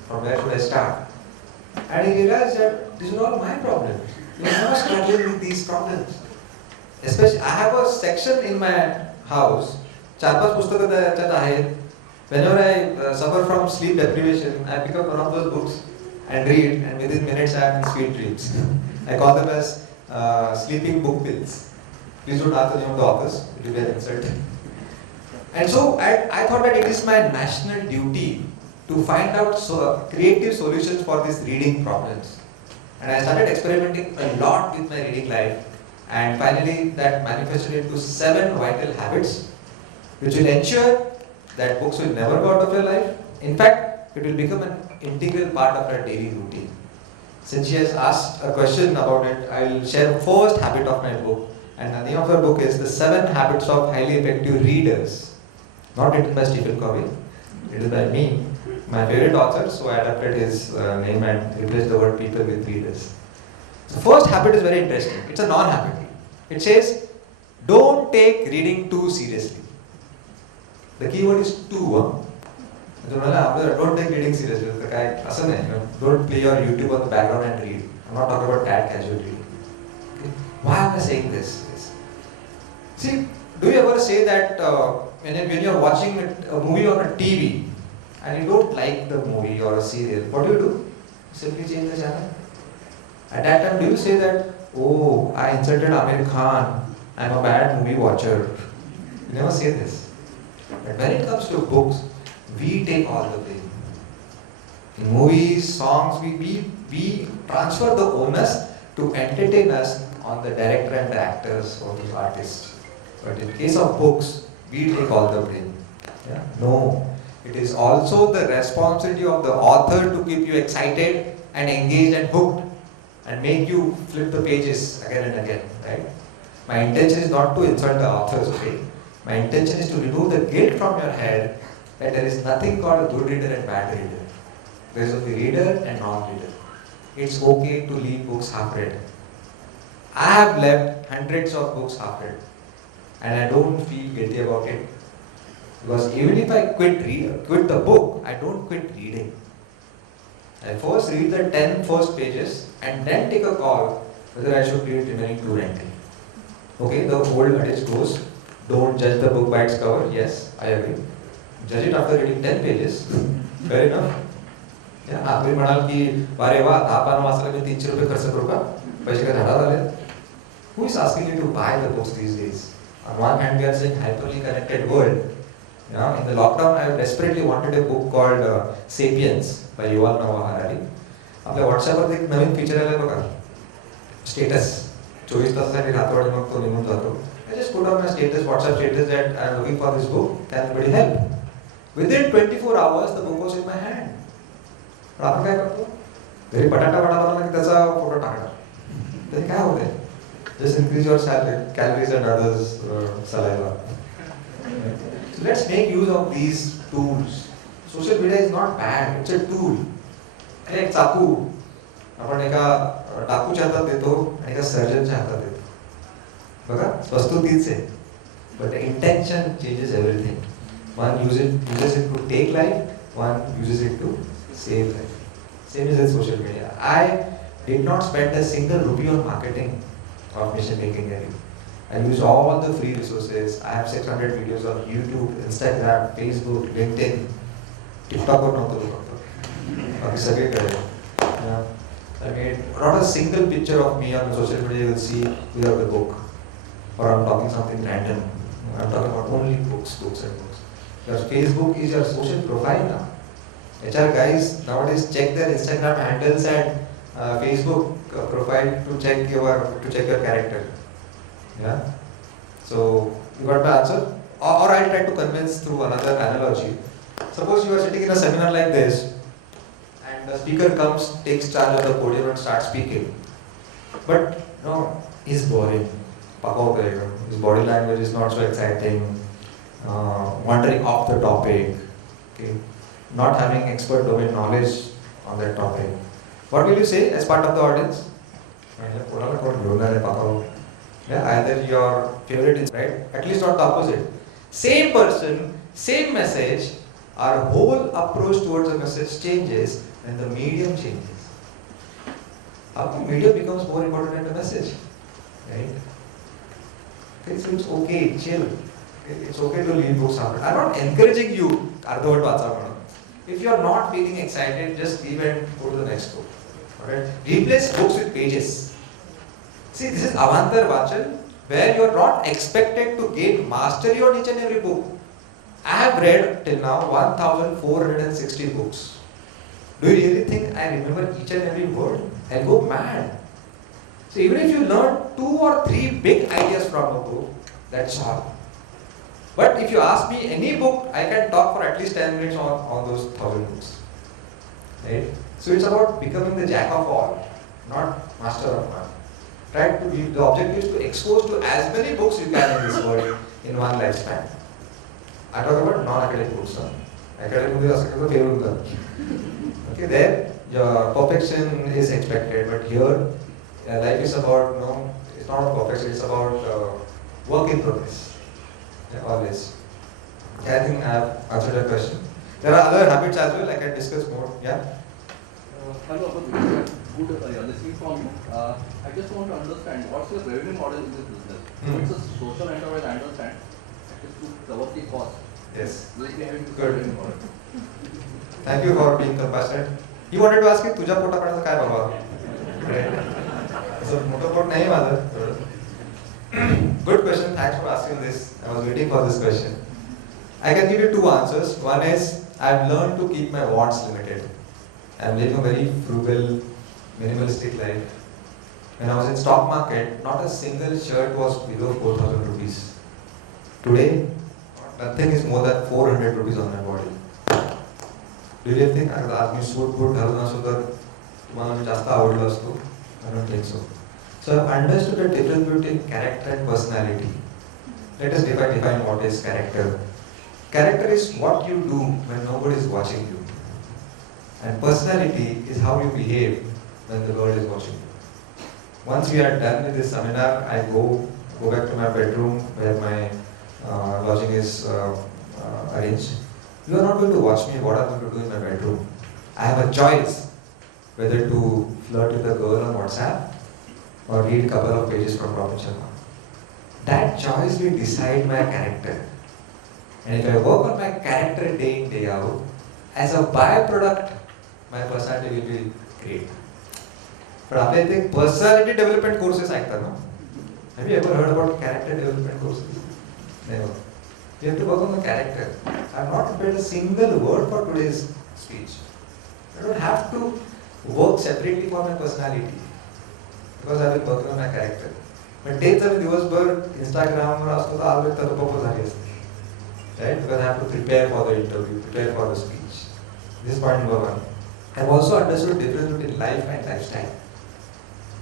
From where should I start? And I realized that these are all my problems. You are not struggling with these problems. Especially, I have a section in my house. 4-5 पुस्तकं त्याच्यात आहेत. Whenever I suffer from sleep deprivation, I pick up one of those books and read, and within minutes I am in sweet dreams. I call them as sleeping book pills. Please don't ask the name of the authors, it will be an insult. And so I thought that it is my national duty to find out creative solutions for these reading problems. And I started experimenting a lot with my reading life, and finally that manifested into 7 vital habits which will ensure that books will never go out of your life. In fact, it will become an integral part of our daily routine. Since she has asked a question about it, I will share the first habit of my book. And the name of the book is The 7 Habits of Highly Effective Readers. Not written by Stephen Covey, written by me. my favorite author, so I adapted his name and replaced the word people with readers. The first habit is very interesting. It's a non-habit. It says, don't take reading too seriously. The key word is too. Don't take reading seriously. Don't play your YouTube on the background and read. I'm not talking about that casual reading. Okay? Why am I saying this? See, do you ever say that when you're watching a movie on a TV and you don't like the movie or a serial, what do? Simply change the channel. At that time, do you say that, oh, I insulted Amir Khan, I'm a bad movie watcher? You never say this. But when it comes to books, we take all the blame. In movies, songs, we transfer the onus to entertain us on the director and the actors or the artists. But in case of books, we take all the blame. Yeah? No. It is also the responsibility of the author to keep you excited and engaged and hooked and make you flip the pages again and again, right? My intention is not to insult the authors, okay? My intention is to remove the guilt from your head that there is nothing called a good reader and bad reader. There is only reader and non-reader. It's okay to leave books half-read. I have left hundreds of books half-read and I don't feel guilty about it. Because even if I quit the book, I don't quit reading. I first read the 10 first pages and then take a call whether I should read remaining 2 90. Okay, the old adage goes, don't judge the book by its cover. Yes, I agree. Judge it after reading 10 pages. Fair enough. Yeah, आप भी म्हणाल की अरे वाह 10 पान वाचले मी 300 रुपये खर्च करू का? पैसे काय झाडात आले? Who is asking you to buy the books these days? On one hand, we are saying hyperly connected world. Yeah, in the lockdown, I desperately wanted a book called Sapiens by Yuval Noah Harari. आपल्या व्हॉट्सअपवर एक नवीन feature आलं बघा, status 24 तासासाठी रात्रवाडी मग तो निघून जातो. I just put on my status, WhatsApp status that I am looking for this book. Can anybody help? Within 24 hours, the book was in my hand. पण आपण काय करतो? घरी बटाटा बनवला की त्याचा फोटो टाकणार. तरी काय होते? Just increase your calories and others' saliva. So let's make use of these tools. Social media is not bad, it's a tool. एक चाकू आपण एका टाकूच्या हातात देतो आणि एका सर्जनच्या हातात देतो. बघा, वस्तू तीच आहे. But the intention changes everything. One uses it to take life, one uses it to save life. Same as in social media. I did not spend a single rupee on marketing of Mission Making Area. I use all the free resources. I have 600 videos on YouTube, Instagram, Facebook, LinkedIn, TikTok or not. I made not a single picture of me on social media you will see without a book. Or I'm talking something random. I'm talking about only books and books. Your Facebook is your social profile now. HR guys nowadays check their Instagram handles and Facebook profile to check your character. Yeah. So you got my answer? Or I'll try to convince through another analogy. Suppose you are sitting in a seminar like this, and the speaker comes, takes charge of the podium and starts speaking. But no, he's boring. His body language is not so exciting. Wandering off the topic. Okay. Not having expert domain knowledge on that topic. What will you say as part of the audience? Yeah, either your favorite is right, at least not the opposite. Same person, same message, our whole approach towards the message changes when the medium changes. How the medium becomes more important than the message, right? Okay, so it's okay, chill. Okay, it's okay to leave books after. I'm not encouraging you, if you are not feeling excited, just leave and go to the next book. Alright? Replace books with pages. See, this is Avantar Vachan, where you are not expected to gain mastery on each and every book. I have read till now 1,460 books. Do you really think I remember each and every word? I'll go mad. So even if you learn 2 or 3 big ideas from a book, that's all. But if you ask me any book, I can talk for at least 10 minutes on those 1,000 books. Right? So it's about becoming the jack of all, not master of none. Right? The objective is to expose to as many books you can in this world in one lifespan. I talk about non-academic books. Academic fail. Okay, there your perfection is expected, but here life is about it's not about perfection, it's about work in progress. Yeah, always. Okay, I think I have answered your question. There are other habits as well, I can discuss more. Yeah. Hello, good listening from you. I just want to understand what's your revenue model in this business. It's a social enterprise, I understand. It is to cover the cost. Yes. Good. Good. Thank you for being compassionate. You wanted to ask me, तुझ्या पोटापाण्याचं काय बाबा? असं मोठं pot नाही माझं. Good question. Thanks for asking this. I was waiting for this question. I can give you two answers. One is I've learned to keep my wants limited. I'm living a very frugal, minimalistic life. When I was in stock market, not a single shirt was below 4,000 rupees. Today, nothing is more than 400 rupees on my body. Do you really think आज मी suit boot घालून असो तर तुम्हाला मी जास्त आवडलो असतो? I don't think so. So I've understood the difference between character and personality. Let us define what is character. Character is what you do when nobody is watching you. And personality is how you behave when the world is watching you. Once we are done with this seminar, I go back to my bedroom where my lodging is arranged. You are not going to watch me what I am going to do in my bedroom. I have a choice whether to flirt with a girl on WhatsApp or read a couple of pages from Robin Sharma. That choice will decide my character. And if I work on my character day in, day out, as a byproduct, my personality will be great. But after I think personality development courses, have you ever heard about character development courses? Never. You have to work on the character. I have not prepared a single word for today's speech. I don't have to work separately for my personality because I will work on my character. But days I will Instagram or right? Because I have to prepare for the interview, prepare for the speech. This is point number one. I have also understood the difference between life and lifestyle.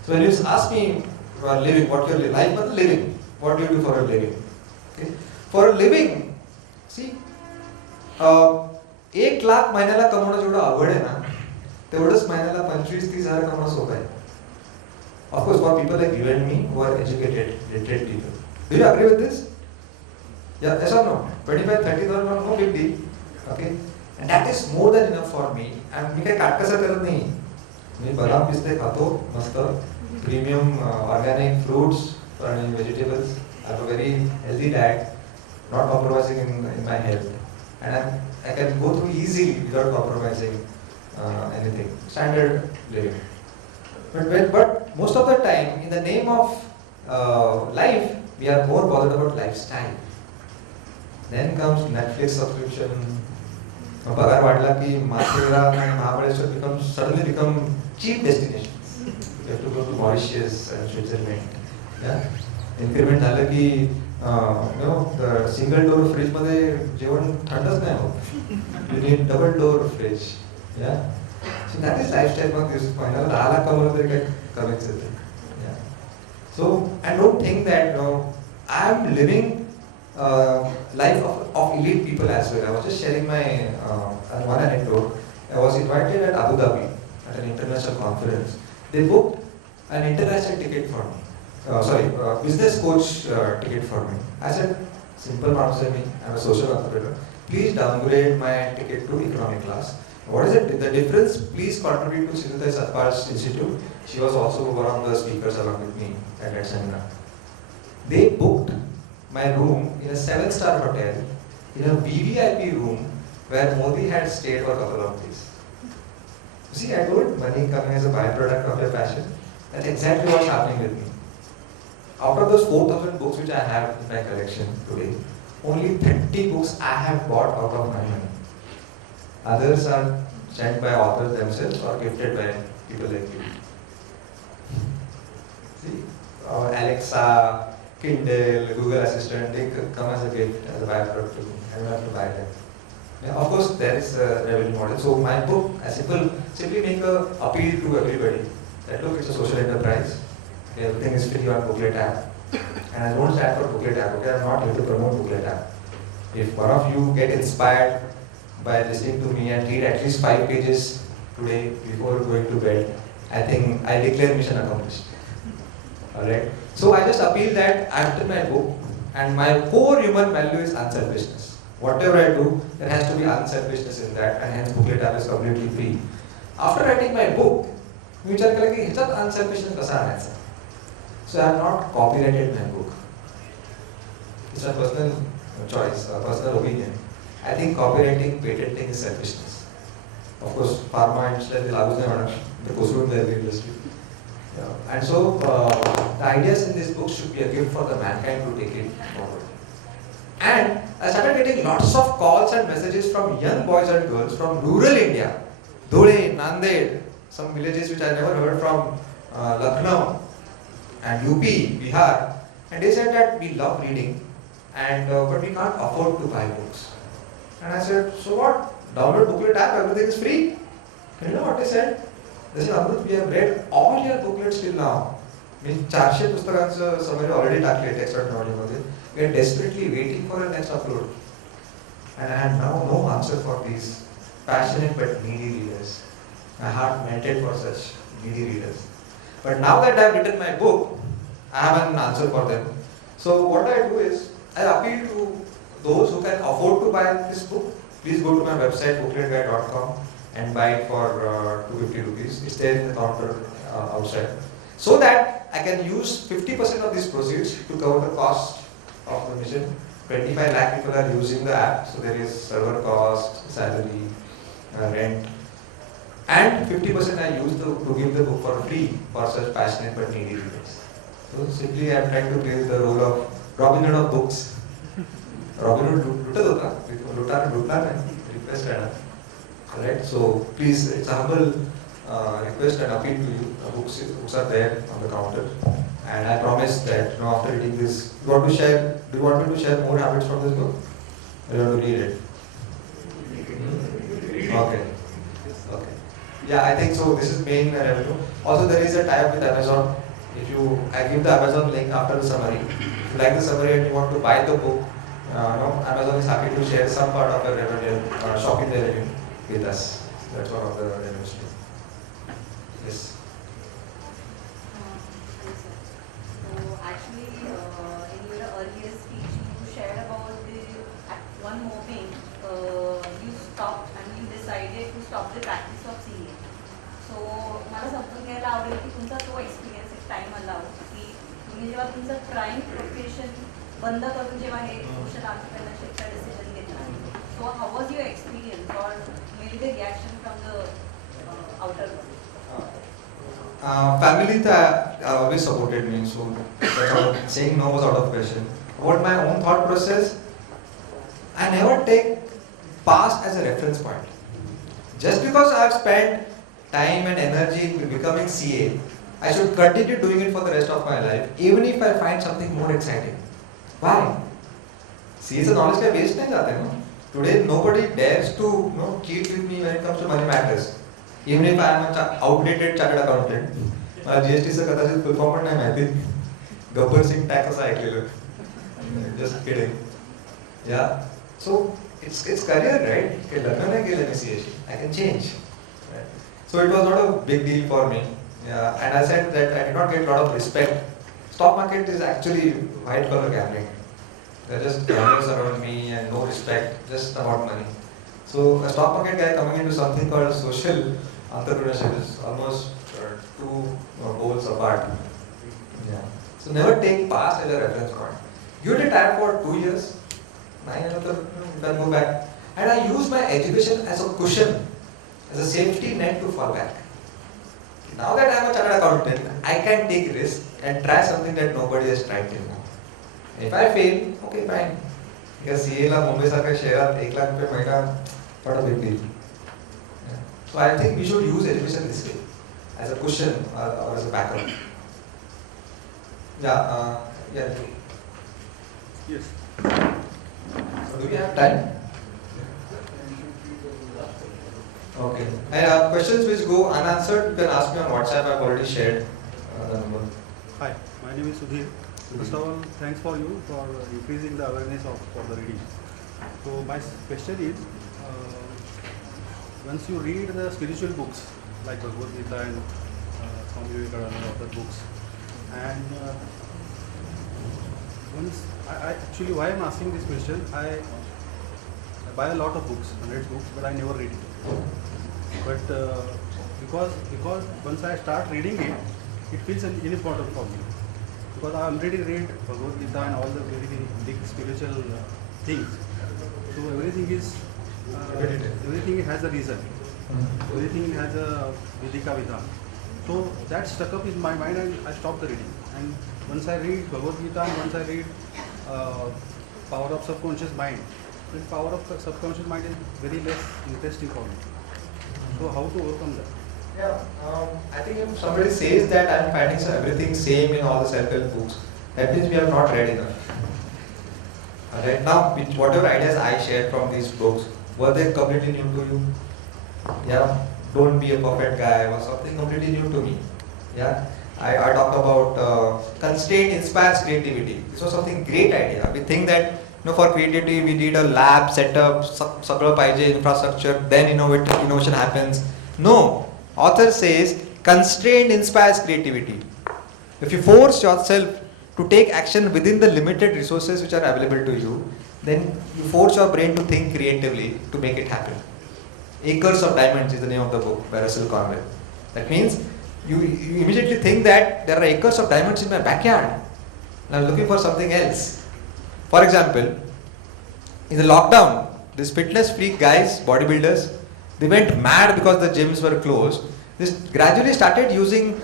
So when you ask me for living, what your life is living, what do you do for a living? Okay? For a living, see, 1 lakh महिन्याला कमवणं जेवढं अवघड आहे ना, तेवढंच महिन्याला 25-30 कमवणं सोपं आहे. Of course, for people like you and me who are educated, literate people. Do you agree with this? Yeah, yes or no? 25-30,000 no big deal. Okay? And that is more than enough for me. And मी काही काटकसर करत नाही. मी बदाम पिस्ते खातो मस्त. Premium organic fruits and vegetables. I have a very healthy diet, not compromising in my health. And I can go through easily without compromising anything. Standard living. But most of the time, in the name of life, we are more bothered about lifestyle. Then comes Netflix subscription. पगार वाढला की माथेरा and Mahabaleshwar suddenly become cheap destinations. You have to go to Mauritius and Switzerland. Yeah? Increment झालं की the single door fridge मध्ये जेवण थंडच नाही होत. You need double door fridge. Yeah? So that is lifestyle. मग महिन्याला 10 लाख कमवलं तरी काही कमीच येते. Yeah. So I don't think that I am living life of elite people as well. I was just sharing my one anecdote. I was invited at Abu Dhabi at an international conference. They booked an international ticket for me. Business coach ticket for me. I said, simple answer me. I'm a social entrepreneur. Please downgrade my ticket to economy class. What is it? The difference? Please contribute to Siddhartha Satpar's Institute. She was also one of the speakers along with me at that seminar. They booked my room in a 7-star hotel, in a VVIP room where Modi had stayed for a couple of days. You see, I told money coming as a byproduct of your passion. That's exactly what's happening with me. Out of those 4,000 books which I have in my collection today, only 30 books I have bought out of my money. Others are sent by authors themselves or gifted by people like you. See, Alexa, Kindle, Google Assistant, they come as a gift, as a byproduct to me. I don't have to buy them. Yeah, of course, there is a revenue model. So my book, I simply make a appeal to everybody that look, it's a social enterprise. Okay, everything is free on Booklet app. And I don't stand for Booklet app. Okay, I'm not here to promote Booklet app. If one of you get inspired by listening to me and read at least 5 pages today before going to bed, I think I declare mission accomplished. Alright? So I just appeal that I've written my book and my core human value is unselfishness. Whatever I do, there has to be unselfishness in that, and hence Booklet app is completely free. After writing my book, मी विचार केला की ह्याच्यात unselfishness कसा आणायचा. So I have not copyrighted my book. It's a personal choice, a personal opinion. I think copywriting, patenting is selfishness. Of course, pharma industry लागूच नाही होणार, ते कोसळून जाईल industry. And so the ideas in this book should be a gift for the mankind to take it forward. And I started getting lots of calls and messages from young boys and girls from rural India, Dhule, Nanded, some villages which I never heard from, Lucknow and UP, Bihar, and they said that we love reading, and but we can't afford to buy books. And I said, so what? Download Booklet app, everything is free. And you know what they said? They said, Amrut, we have read all your booklets till now. means 400 पुस्तकांचं summary already टाकले text and audio मध्ये. We are desperately waiting for a next upload. And I had now no answer for these passionate but needy readers. My heart melted for such needy readers. But now that I have written my book, I have an answer for them. So what I do is, I appeal to those who can afford to buy this book. Please go to my website bookletguy.com and buy it for 250 rupees. It's there in the counter outside. So that I can use 50% of these proceeds to cover the cost of the mission. 25 lakh people are using the app, so there is server cost, salary, rent. And 50% I use to give the book for free for such passionate but needy readers. So simply I am trying to play the role of Robin Hood of books. Robin Hood looted hota, request करना. Alright, so please, it's a humble request and appeal to you. Books are there on the counter, and I promise that after reading this, do you want me to share more habits from this book? Or you want to read it? Okay. Yeah, I think so. This is main revenue. Also, there is a tie-up with Amazon. I give the Amazon link after the summary. If you like the summary and you want to buy the book, Amazon is happy to share some part of the revenue, shopping the revenue with us. That's one of the revenue stream. Yes. So actually, in your earlier speech, you shared about one moment you stopped and you decided to stop the practice of CA. So मला समजून घ्यायला आवडेल की तुमचा तो experience एक time आला की तुम्ही जेव्हा तुमचं प्राइम प्रोफेशन बंद करून जेव्हा हे सोशल एंटरप्रेन्योरशिपचा डिसिजन घेतला, सो हाऊ वाज युअर एक्सपिरियन्स और maybe the reaction from the outer world? Family always supported me, so saying no was out of question. About my own thought process, I never take past as a reference point. Just because I have spent time and energy in becoming CA, I should continue doing it for the rest of my life, even if I find something more exciting. Why? CA से knowledge का waste नहीं जाते ना. Today nobody dares to cheat with me when it comes to money matters. Even if I am an outdated chartered accountant, मला GST चं कदाचित full form पण नाही माहिती. गब्बर सिंग टॅक्स असं ऐकलेलं. Just kidding. Yeah. So it's career, right? कि लग्न नहीं केलं मी CA she. I can change. Right? So it was not a big deal for me. Yeah. And I said that I did not get a lot of respect. Stock market is actually white collar gambling. There are just gamblers around me and no respect, just about money. So a stock market guy coming into something called social entrepreneurship is almost two poles apart. Yeah. So never take past as a reference point. You retire for 2 years, 9 years after you can go back. And I use my education as a cushion, as a safety net to fall back. Now that I am a chartered accountant, I can take risk and try something that nobody has tried till now. If I fail, okay, fine. Because CA ला मुंबई सारख्या शहरात 1 लाख रुपये महिना, what a big deal. Yeah. So I think we should use education this way, as a cushion or as a backup. Yeah. Yes. So do we have time? Okay. And questions which go unanswered, you can ask me on WhatsApp. I've already shared the number. Hi, my name is Sudhir. First of all, thanks for you for increasing the awareness for the reading. So my question is, once you read the spiritual books like Bhagavad Gita and Swami Vivekananda and other books, and once I actually, why I'm asking this question, I buy a lot of books, 100 books, but I never read it. But because once I start reading it, it feels unimportant for me. Because I already read Bhagavad Gita and all the very big spiritual things. So everything has a reason. Everything has a Vidika Vidhan. So that stuck up in my mind and I stopped the reading. And once I read Bhagavad Gita and once I read Power of Subconscious Mind, then Power of Subconscious Mind is very less interesting for me. So how to overcome that? Yeah, I think if somebody says that I'm finding everything same in all the self-help books, that means we have not read enough. Right now, with whatever ideas I shared from these books, were they completely new to you? Yeah, don't be a perfect guy or something completely new to me. Yeah, I talk about constraint inspires creativity. This was something great idea. We think that for creativity we need a lab setup, सगळं पाहिजे infrastructure, then innovation happens. No, author says constraint inspires creativity. If you force yourself to take action within the limited resources which are available to you, then you force your brain to think creatively to make it happen. Acres of Diamonds is the name of the book by Russell Conwell. That means you immediately think that there are acres of diamonds in my backyard and I'm looking for something else. For example, in the lockdown, these fitness freak guys, bodybuilders, they went mad because the gyms were closed. They gradually started using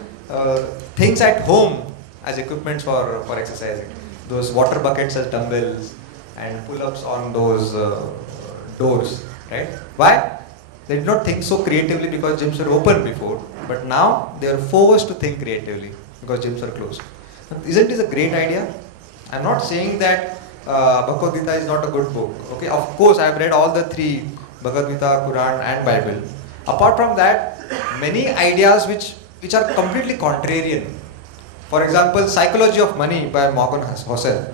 things at home as equipments for exercising. Those water buckets as dumbbells and pull-ups on those doors, right? Why? They did not think so creatively because gyms were open before, but now they are forced to think creatively because gyms are closed. Isn't this a great idea? I'm not saying that Bhagavad Gita is not a good book. Okay, of course I have read all the three, Bhagavad Gita, Quran and Bible. Apart from that, many ideas which are completely contrarian. For example, Psychology of Money by Morgan Housel.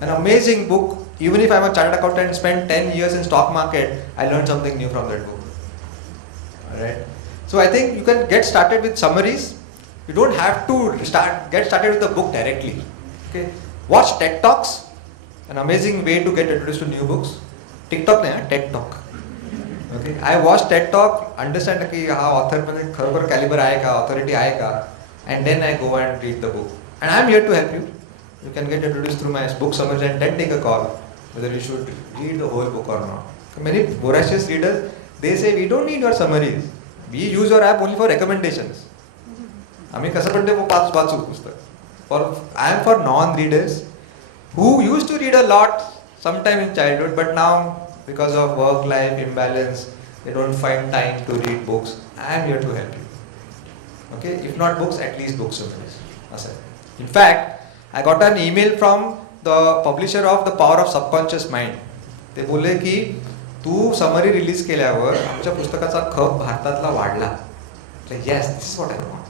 An amazing book. Even if I'm a chartered accountant and spent 10 years in stock market, I learned something new from that book. Alright. So I think you can get started with summaries. You don't have to get started with the book directly. Okay. Watch TED Talks. An amazing way to get introduced to new books. TikTok nahi, TED Talk. Okay. I watched TED Talk, understand that author मध्ये खरोखर caliber आहे का, authority आहे का, and then I go and read the book. And I am here to help you. You can get introduced through my book summary and then take a call whether you should read the whole book or not. Many voracious readers, they say we don't need your summaries. We use your app only for recommendations. आम्ही कसं पण ते वाचू पुस्तक. I am for non-readers who used to read a lot sometime in childhood, but now because of work-life imbalance, they don't find time to read books. I am here to help you. Okay, if not books, at least book summaries. In fact, I got an email from the publisher of The Power of Subconscious Mind. ते बोलले की तू summary release केल्यावर आमच्या पुस्तकाचा खप भारतातला वाढला. Yes, this is what I want.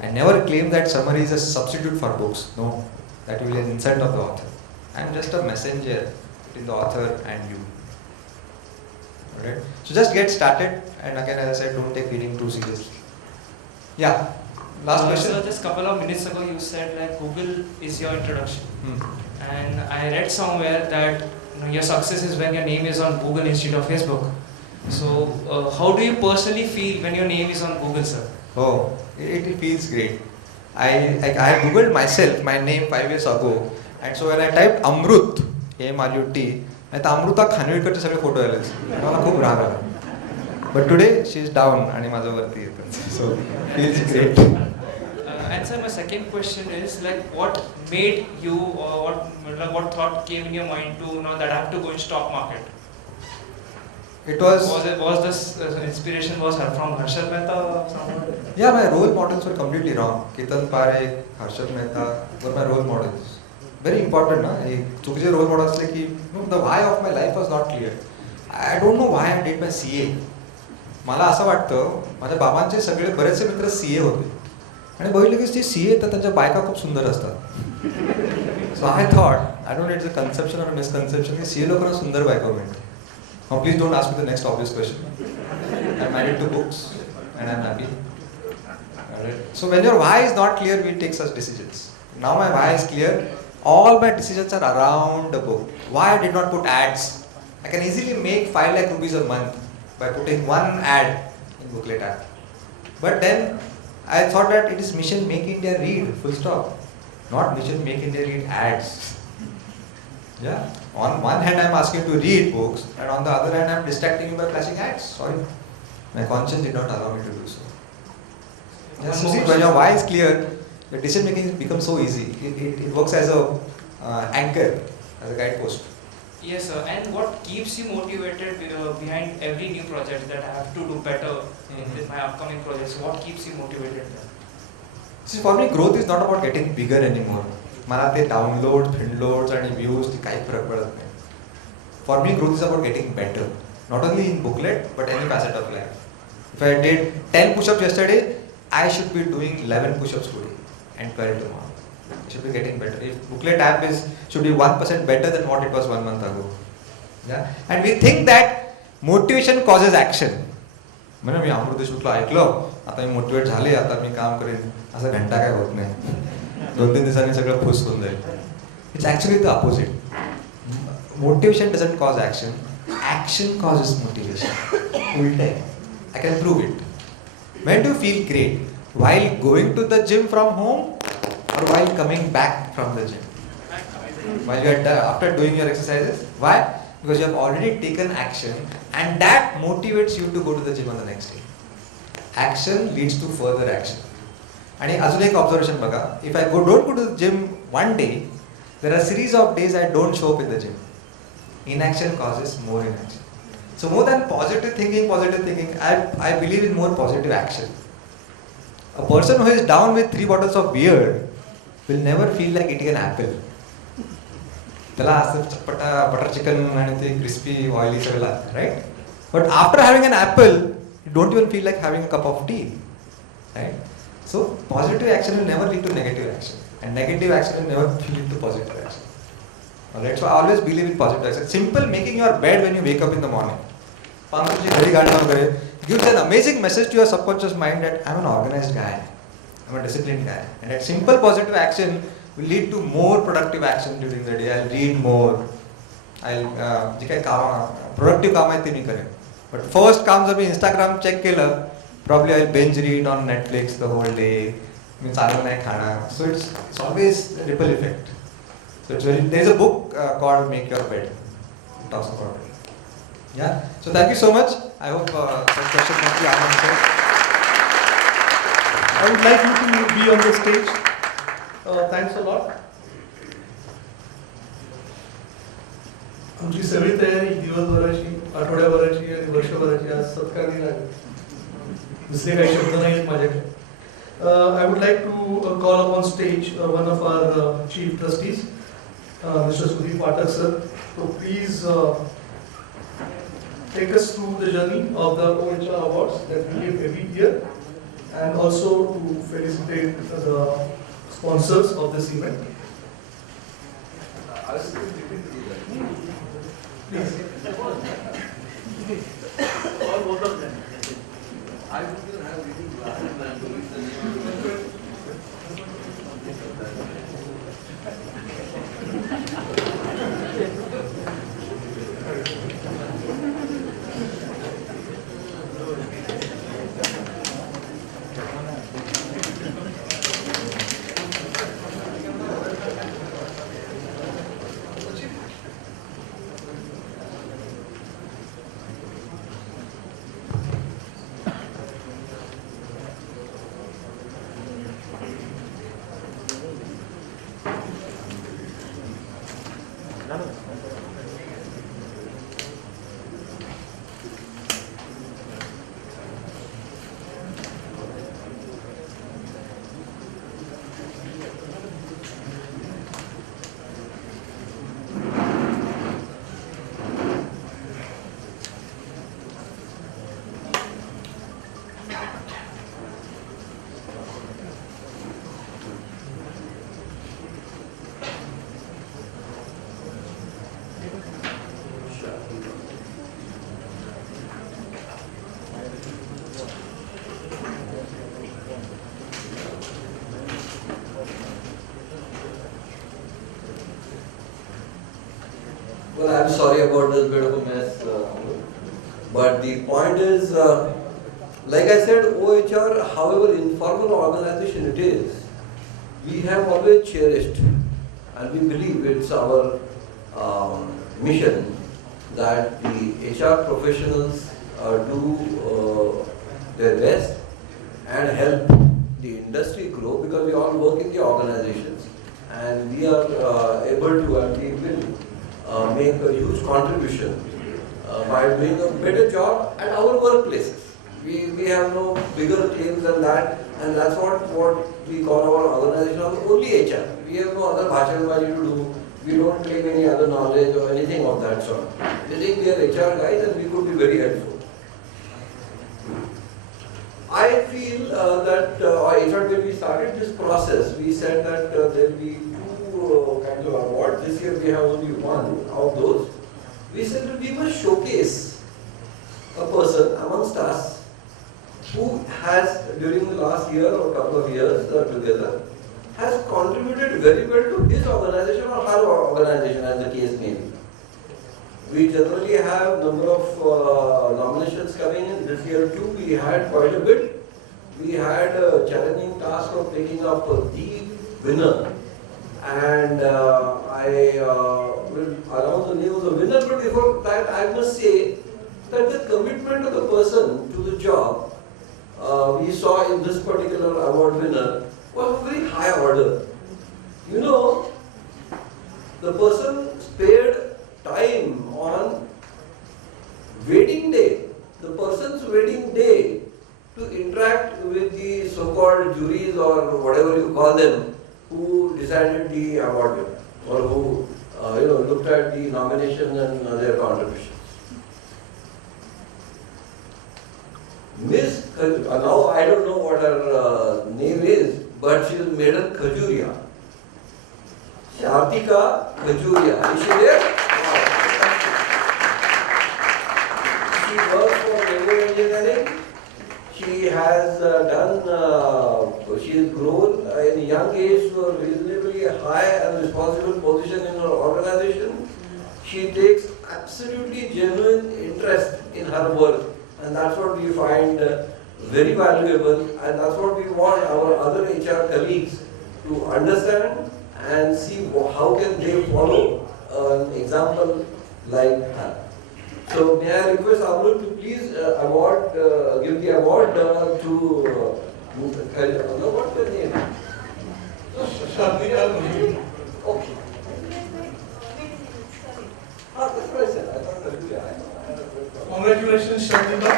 I never claim that summary is a substitute for books. No, that will be an insult of the author. I am just a messenger between the author and you. Alright? So just get started, and again, as I said, don't take reading too seriously. Yeah. Last question. So just a couple of minutes ago you said like Google is your introduction. And I read somewhere that your success is when your name is on Google instead of Facebook. So how do you personally feel when your name is on Google, sir? Oh, it feels great. I googled myself, my name 5 years ago, and so when I typed Amrut, A-M-R-U-T, I thought Amruta Khanvilkarचे सगळे photo आले. मला खूप राग आला. But today she is down आणि माझ्या वरती येतात. So feels great. And sir, my second question is like, what made you, or what thought came in your mind to know that I have to go in stock market? It was this inspiration was from Harshad Mehta or someone? Yeah, my role models were completely wrong. Ketan Parekh, Harshad Mehta were my role models. Very important, na? चुकीचे role models like the why of my life was not clear. I don't know why I did my CA. मला असं वाटतं माझ्या बाबांचे सगळे बरेचसे मित्र CA होते. आणि बघितलं की जे CA तर त्यांच्या बायका खूप सुंदर असतात. So I thought, I don't know, it's a conception or a misconception की CA लोकांना सुंदर बायका मिळते. Now please don't ask me the next obvious question. I'm married to books and I'm happy. Alright. So when your why is not clear, we take such decisions. Now my why is clear. All my decisions are around the book. Why I did not put ads? I can easily make 5 lakh rupees a month by putting one ad in Booklet app. But then I thought that it is mission make India read, full stop. Not mission make India read ads. Yeah. On one hand I am asking to read books, and on the other hand I am distracting you by flashing ads. Sorry. My conscience did not allow me to do so. Yeah, so see, when your why is clear, the decision making becomes so easy. It works as a anchor, as a guidepost. Yes, sir. And what keeps you motivated behind every new project that I have to do better in my upcoming projects? What keeps you motivated there? See, for me, growth is not about getting bigger anymore. मला ते downloads आणि views ते काही फरक पडत नाही. For me, growth is about getting better. Not only in Booklet, but any facet of life. If I did 10 push-ups yesterday, I should be doing 11 push-ups today and 12 tomorrow. I should be getting better. If Booklet app should be 1% better than what it was 1 month ago. Yeah? And we think that motivation causes action. म्हणजे मी अमृत देशमुखला ऐकलं, आता मी motivate झाले, आता मी काम करेन, असं घंटा काय होत नाही. 2-3 दिवसांनी सगळं फुस होऊन जाईल. It's actually the opposite. Motivation doesn't cause action. Action causes motivation. उलटे. I can prove it. When do you feel great? While going to the gym from home or while coming back from the gym? While you are after doing your exercises. Why? Because you have already taken action and that motivates you to go to the gym on the next day. Action leads to further action. आणि अजून एक observation बघा. If I don't go to the gym one day, there are a series of days I don't show up in the gym. Inaction causes more inaction. So more than positive thinking, I believe in more positive action. A person who is down with 3 bottles of beer will never feel like eating an apple. त्याला असं चटपटा butter chicken आणि ते crispy, oily सगळं लागतं, right? But after having an apple, you don't even feel like having a cup of tea, right? So positive action will never lead to negative action, and negative action will never lead to positive action. Alright, so I always believe in positive action. Simple making your bed when you wake up in the morning. Gives an amazing message to your subconscious mind that I'm an organized guy, I'm a disciplined guy. And that simple positive action will lead to more productive action during the day. I'll read more. I'll जे काही काम productive काम आहे ते मी करेन. But first काम जर मी Instagram check केलं, probably I'll binge read on Netflix the whole day. मी चालू नाही खाणार. So it's always a ripple effect. So there's a book called Make Your Bed. It talks about it. Yeah. So thank you so much. I hope that question might be answered. I would like you to be on the stage. Thanks a lot. आमची सगळी तयारी दिवसभराची, आठवड्याभराची आणि वर्षभराची आज सत्कार दिला आहे. दुसरे काही शब्द नाहीत माझ्याकडे. I would like to call upon stage one of our chief trustees, Mr. Sudhir Pathak sir. So please take us through the journey of the OHR awards that we give every year, and also to felicitate the sponsors of this event. Please. Or both of them. I would have reading glasses and to read the name. Well, I'm sorry about this bit of a mess. But the point is, like I said, OHR, however informal organization it is, we have always cherished and we believe it's our mission that the HR professionals do their best and help the industry grow, because we all work in the organizations and we are able to and we will make a huge contribution by doing a better job at our workplaces. We have no bigger claims than that, and that's what we call our organization only HR. We have no other bhashanbazi to do. We don't claim any other knowledge or anything of that sort. They think we are HR guys and we could be very helpful. I feel that in fact when we started this process, we said that there will be two kinds of awards. This year we have only one of those. We said that we must showcase a person amongst us who has, during the last year or couple of years together, has contributed very well to his organization or her organization, as the case may be. We generally have number of nominations coming in. This year too we had quite a bit. We had a challenging task of picking up the winner, and I will announce the name of the winner, but before that I must say that the commitment of the person to the job we saw in this particular award winner was a very high order. You know, the person spared time on wedding day, the person's wedding day, to interact with the so-called juries or whatever you call them, who decided the award winner or who looked at the nomination and their contributions. Miss, now I don't know what her name is, but she is Madam Khajuria. Shartika Khajuria. Is she there? She works for Neville Engineering. She has she has grown in a young age to a reasonably high and responsible position in her organization. She takes absolutely genuine interest in her work, and that's what we find very valuable, and that's what we want our other HR colleagues to understand and see how can they follow an example like her. So may I request Amrut to please give the award to what's her name? Shartika. Okay. That's what I said. I thought Khajuria. Congratulations, Shartika.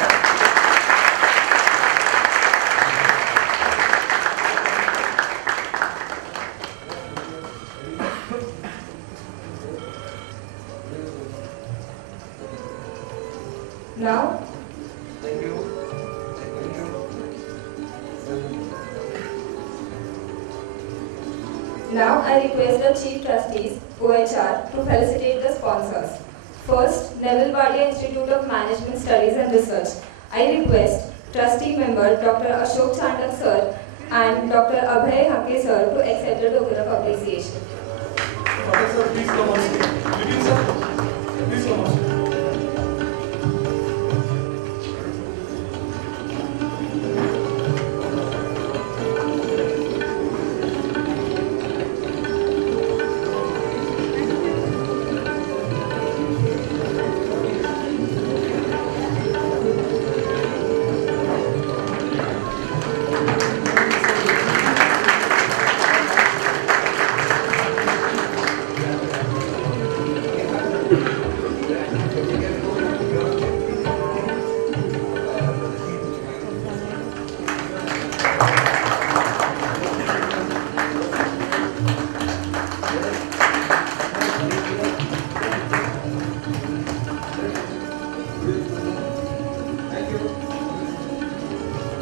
Now, Thank you. now I request the Chief Trustees, OHR, to felicitate the sponsors. First, Neville Wadia Institute of Management Studies and Research. I request Trustee Member Dr. Ashok Chandak Sir and Dr. Abhay Hakke Sir to accept the token of appreciation. Okay, sir, please come on stage. Nitin sir, please come on stage.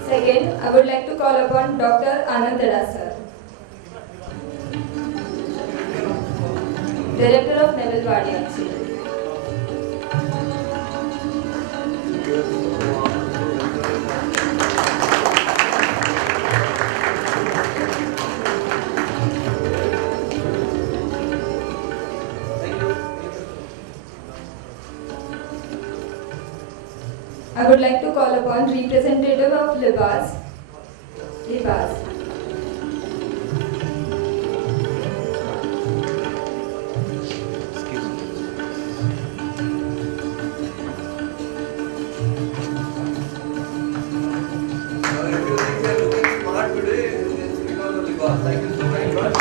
Second, I would like to call upon Dr. Anand Sir, Director of Neville Wadia Institute. I would like to call upon representative of Libas. If you think we are looking smart today, it's because of Libas. Thank you so very much.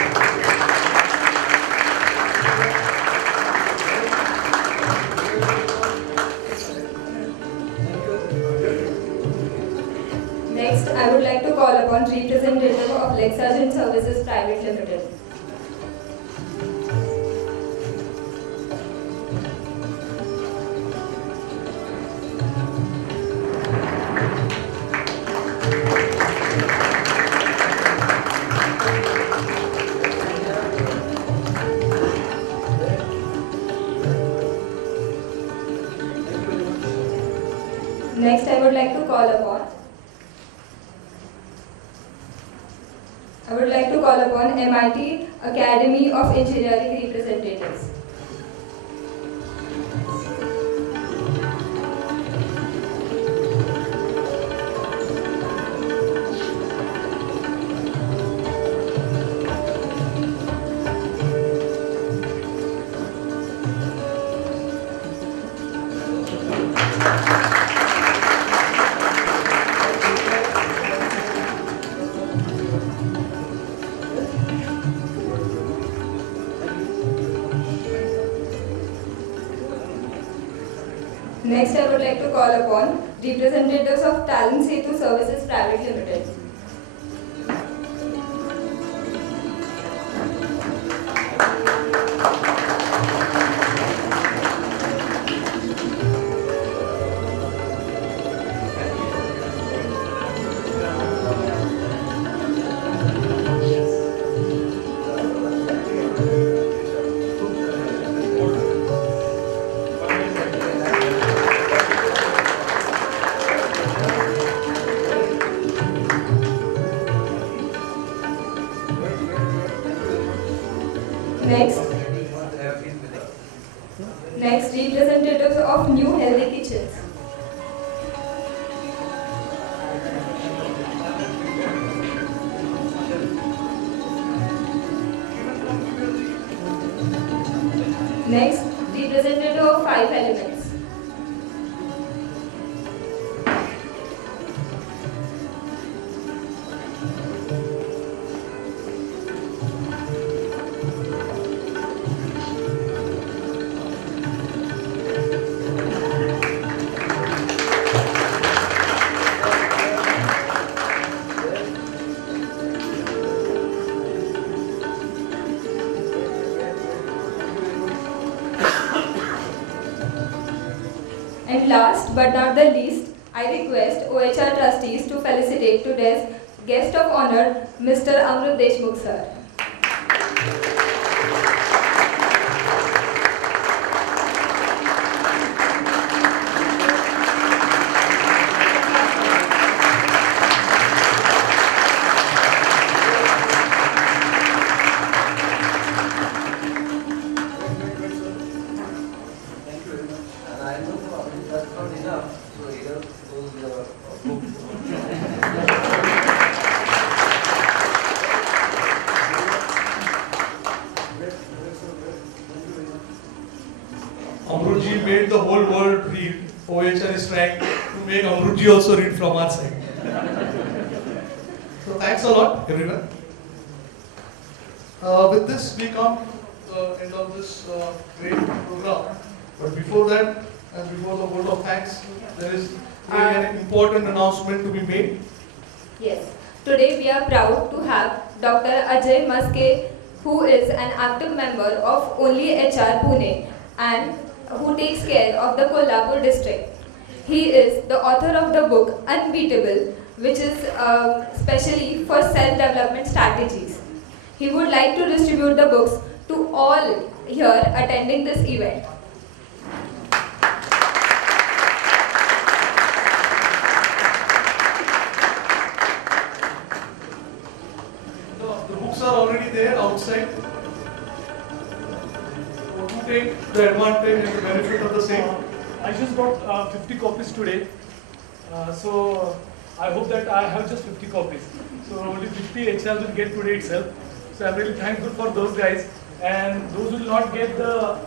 Next, I would like to call upon representative of Lexagen Services Private Limited. Next, I would like to call upon MIT Academy of Engineering representatives. Next, I would like to call upon representatives of Talent Setu Services Private Limited. Next, representatives of New Healthy Kitchens. Next, representative of Five Elements. And last but not the least, I request OHR trustees to felicitate today's guest of honor, Mr. Amrut Deshmukh sir. Amrutji made the whole world read. OHR is trying to make Amrutji also read from our side. So thanks a lot, everyone. With this, we come to the end of this great program. But before that, and before the vote of thanks, there is an important announcement to be made. Yes. Today we are proud to have Dr. Ajay Maske, who is an active member of OHR Pune and who takes care of the Kolhapur district. He is the author of the book Unbeatable, which is specially for self-development strategies. He would like to distribute the books to all here attending this event. The books are already there outside. So to take the advantage and the benefit of the same. I just got 50 copies today. So I hope that I have just 50 copies. So only 50 HRs will get today itself. So I'm really thankful for those guys. And those who will not get the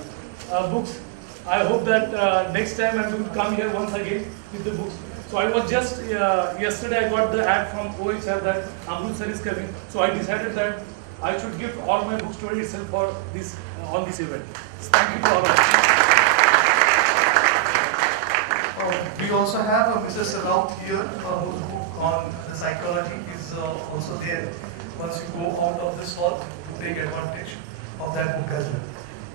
books, I hope that next time I'm going to come here once again with the books. So I was just, yesterday I got the ad from OHR that Amrut sir is coming. So I decided that I should give all my books today itself for this, on this event. Thank you to all of you. We also have Mrs. Raut here, whose book on the psychology is also there. Once you go out of this hall, you take advantage of that book as well.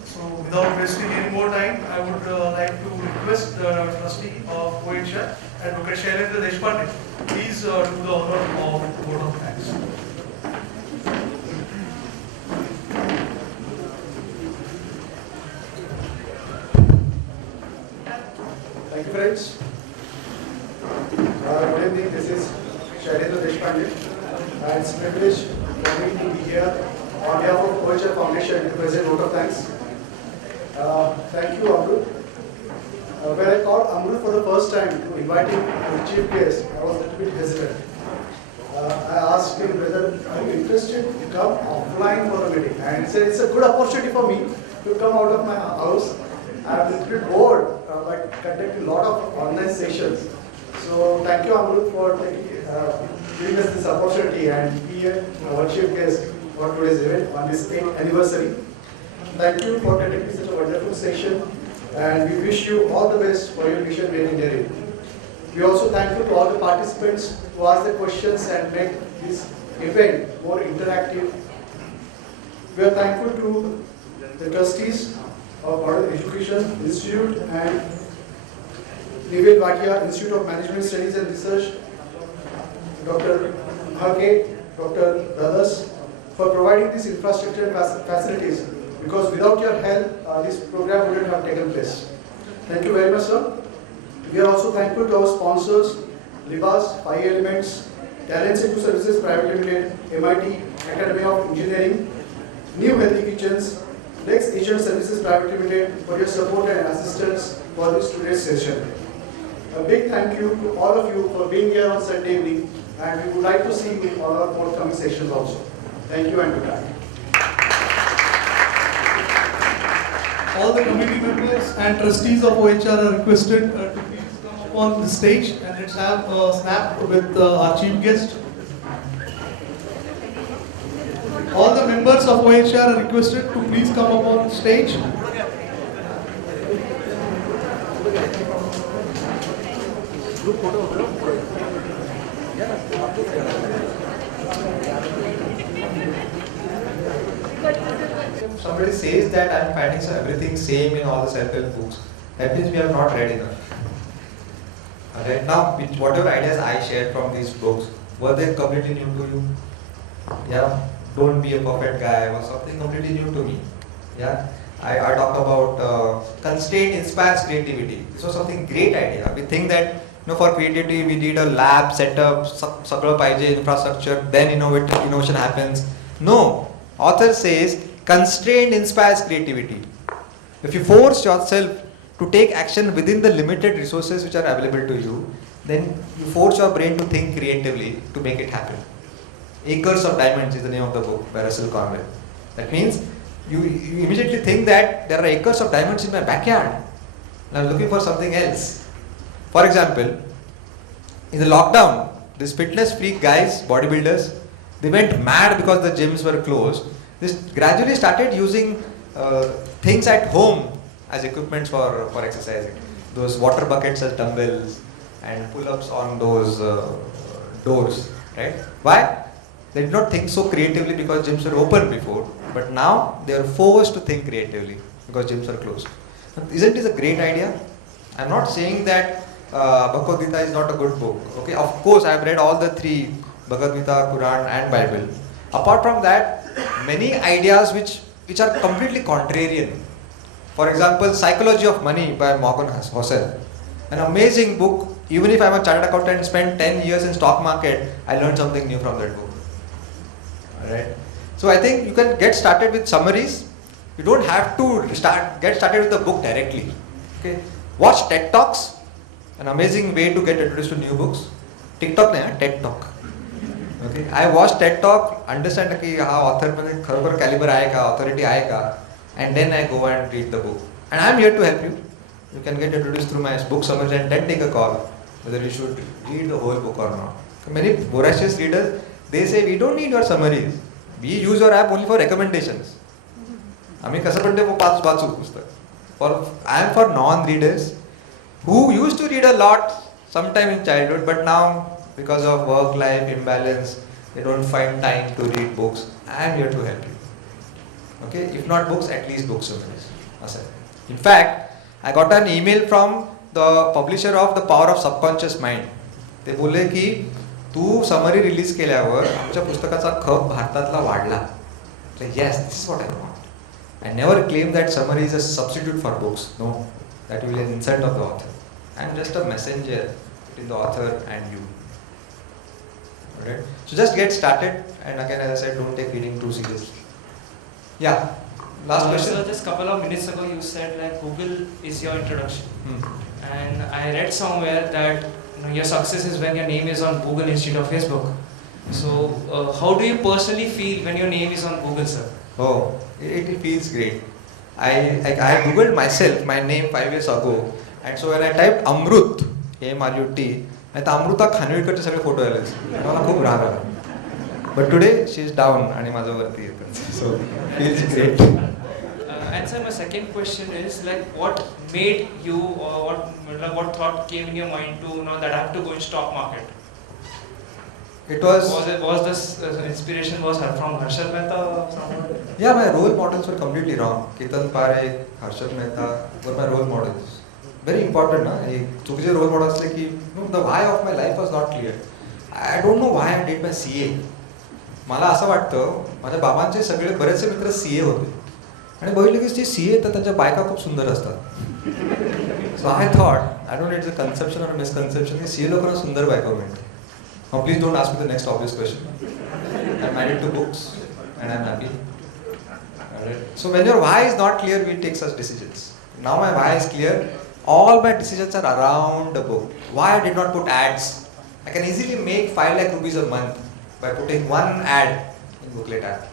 So without wasting any more time, I would like to request the trustee of OHR, Advocate Deshmukh, please do the honor of vote of thanks. Thank you, friends. Good evening. This is Shailendra Deshmukh, and it's a privilege for me to be here on behalf of OHR Foundation to present vote of thanks. Thank you, Amrut. When I called Amrut for the first time to invite him as chief guest, I was a little bit hesitant. I asked him whether are you interested to come offline for the meeting, and he said it's a good opportunity for me to come out of my house. I'm a little bit bored by conducting a lot of online sessions. So thank you, Amrut, for giving us this opportunity and be our chief guest for today's event on this 8th anniversary. Thank you for conducting such a wonderful session, and we wish you all the best for your mission made in Delhi. We are also thankful to all the participants who asked the questions and made this event more interactive. We are thankful to the trustees of Model Education Institute and Neville Wadia Institute of Management Studies and Research, Dr. Ghodke, Dr. Brothers, for providing this infrastructure and facilities, because without your help, this program wouldn't have taken place. Thank you very much, sir. We are also thankful to our sponsors, Libas, 5 Elements, Talent Center Services Private Limited, MIT, Academy of Engineering, New Healthy Kitchens, Lex Asian Services Private Limited for your support and assistance for this today's session. A big thank you to all of you for being here on Sunday evening, and we would like to see you in all our forthcoming sessions also. Thank you and good night. All the committee members and trustees of OHR are requested to please come up on the stage, and let's have a snap with our chief guest. All the members of OHR are requested to please come up on stage. Somebody says that I am finding everything same in all the self-help books, that means we have not read enough. Alright, now whatever ideas I shared from these books, were they completely new to you? Yeah, don't be a perfect guy or something completely new to me. Yeah, I talk about constraint inspires creativity. This was something great idea. We think that for creativity we need a lab setup, sagla paije infrastructure, then innovation happens. No, author says constraint inspires creativity. If you force yourself to take action within the limited resources which are available to you, then you force your brain to think creatively to make it happen. Acres of Diamonds is the name of the book by Russell Conwell. That means you immediately think that there are acres of diamonds in my backyard and I'm looking for something else. For example, in the lockdown, these fitness freak guys, bodybuilders, they went mad because the gyms were closed. They gradually started using things at home as equipment for exercising. Those water buckets as dumbbells and pull-ups on those doors, right? Why? They did not think so creatively because gyms were open before, but now they are forced to think creatively because gyms are closed. Isn't this a great idea? I'm not saying that Bhagavad Gita is not a good book. Okay, of course I have read all the 3, Bhagavad Gita, Quran and Bible. Apart from that, many ideas which are completely contrarian. For example, Psychology of Money by Morgan Housel. An amazing book. Even if I'm a chartered accountant and spent 10 years in stock market, I learned something new from that book. Alright. So I think you can get started with summaries. You don't have to get started with the book directly. Okay. Watch TED Talks. an amazing way to get introduced to new books. TikTok नाही, TED Talk. Okay, I watched TED Talk, understand की हा author मध्ये खरोखर caliber आहे का, authority आहे का, and then I go and read the book. And I am here to help you. You can get introduced through my book summary and then take a call whether you should read the whole book or not. Many voracious readers, they say we don't need your summaries. We use your app only for recommendations. आम्ही कसं पण ते वाचू पुस्तक. I am for non-readers who used to read a lot sometime in childhood, but now because of work-life imbalance, they don't find time to read books. I am here to help you. Okay, if not books, at least book summaries. In fact, I got an email from the publisher of The Power of Subconscious Mind. ते बोलले की तू summary release केल्यावर आमच्या पुस्तकाचा खप भारतातला वाढला. Yes, this is what I want. I never claim that summary is a substitute for books. No, that will be an insult of the author. I am just a messenger between the author and you. Alright? So just get started, and again, as I said, don't take reading too seriously. Yeah. Last question. So just a couple of minutes ago, you said like Google is your introduction, and I read somewhere that your success is when your name is on Google instead of Facebook. So how do you personally feel when your name is on Google, sir? Oh, it feels great. I googled myself, my name 5 years ago, and so when I typed Amrut, A-M-R-U-T, I thought Amruta Khanvilkarचे सगळे photo आले. मला खूप राग आला. But today she is down आणि माझ्या वरती येतात. So feels great. And sir, my second question is like, what made you, or what thought came in your mind to know that I have to go in stock market? It was this inspiration was from Harshad Mehta or someone? Yeah, my role models were completely wrong. Ketan Parekh, Harshad Mehta were my role models. Very important, na? चुकीचे role models like की the why of my life was not clear. I don't know why I did my CA. मला असं वाटतं माझ्या बाबांचे सगळे बरेचसे मित्र CA होते आणि बघितलं की जे CA तर त्यांच्या बायका खूप सुंदर असतात. So I thought, I don't know it's a conception or a misconception की CA लोकांना सुंदर बायका मिळते. Now please don't ask me the next obvious question. I'm married to books and I'm happy. Alright. So when your why is not clear, we take such decisions. Now my why is clear. All my decisions are around the book. Why I did not put ads? I can easily make 5 lakh rupees a month by putting one ad in Booklet app.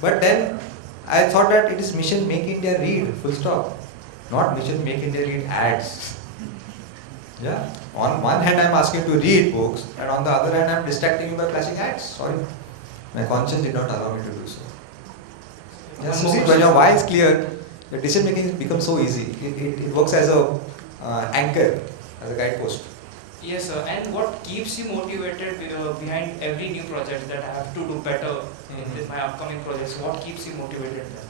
But then I thought that it is mission make India read, full stop. Not mission make India read ads. Yeah. On one hand I am asking to read books, and on the other hand I am distracting you by flashing ads. Sorry. My conscience did not allow me to do so. Yeah, so see, when your why is clear, the decision making becomes so easy. It works as a anchor, as a guidepost. Yes, sir. And what keeps you motivated behind every new project that I have to do better in my upcoming projects? What keeps you motivated there?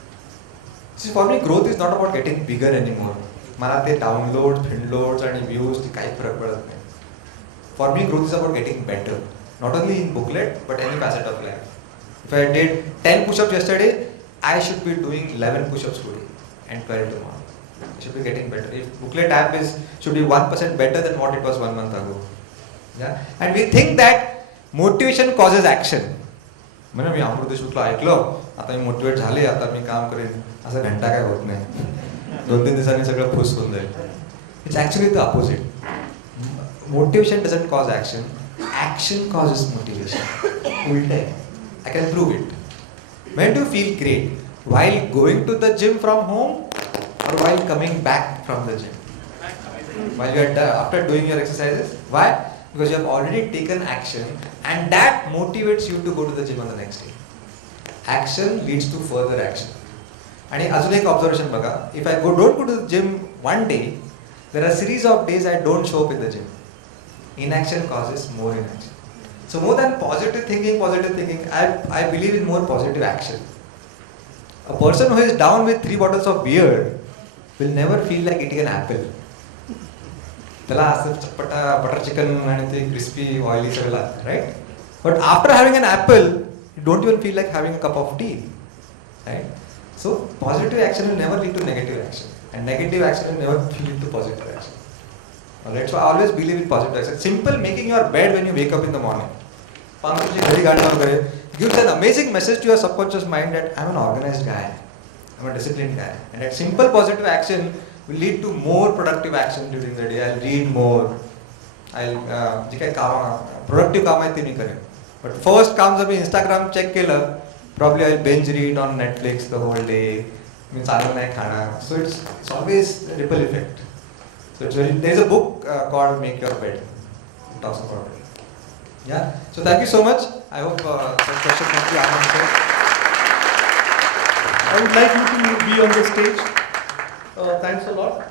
See, for me, growth is not about getting bigger anymore. मला ते downloads, downloads आणि views ते काही फरक पडत नाही. For me, growth is about getting better. Not only in Booklet, but any facet of life. If I did 10 push-ups yesterday, I should be doing 11 push-ups today and 12 tomorrow. I should be getting better. If Booklet app should be 1% better than what it was 1 month ago. Yeah? And we think that motivation causes action. म्हणजे मी अमृत देशमुखला ऐकलं, आता मी motivate झाले, आता मी काम करेन, असं घंटा काय होत नाही. 2-3 दिवसांनी सगळं खुश होऊन जाईल. It's actually the opposite. Motivation doesn't cause action. Action causes motivation. उलट आहे. I can prove it. When do you feel great? While going to the gym from home or while coming back from the gym? While you are after doing your exercises. Why? Because you have already taken action and that motivates you to go to the gym on the next day. Action leads to further action. आणि अजून एक observation बघा. If I don't go to the gym one day, there are a series of days I don't show up in the gym. Inaction causes more inaction. So more than positive thinking, I believe in more positive action. A person who is down with 3 bottles of beer will never feel like eating an apple. त्याला असं चटपटा butter chicken आणि ते crispy oily सगळं लागतं, right? But after having an apple, you don't even feel like having a cup of tea, right? So positive action will never lead to negative action, and negative action will never lead to positive action. Alright, so I always believe in positive action. Simple making your bed when you wake up in the morning. gives an amazing message to your subconscious mind that I'm an organized guy. I'm a disciplined guy. And that simple positive action will lead to more productive action during the day. I'll read more. I'll जे काही काम productive काम आहे ते मी करेन. But first काम जर मी Instagram check केलं, probably I'll binge read on Netflix the whole day. मी चांगलं नाही खाणार. So it's always a ripple effect. So it's very, there's a book called Make Your Bed. It talks about it. Yeah. So thank you so much. I hope some questions might be answered. I would like you to be on the stage. Thanks a lot.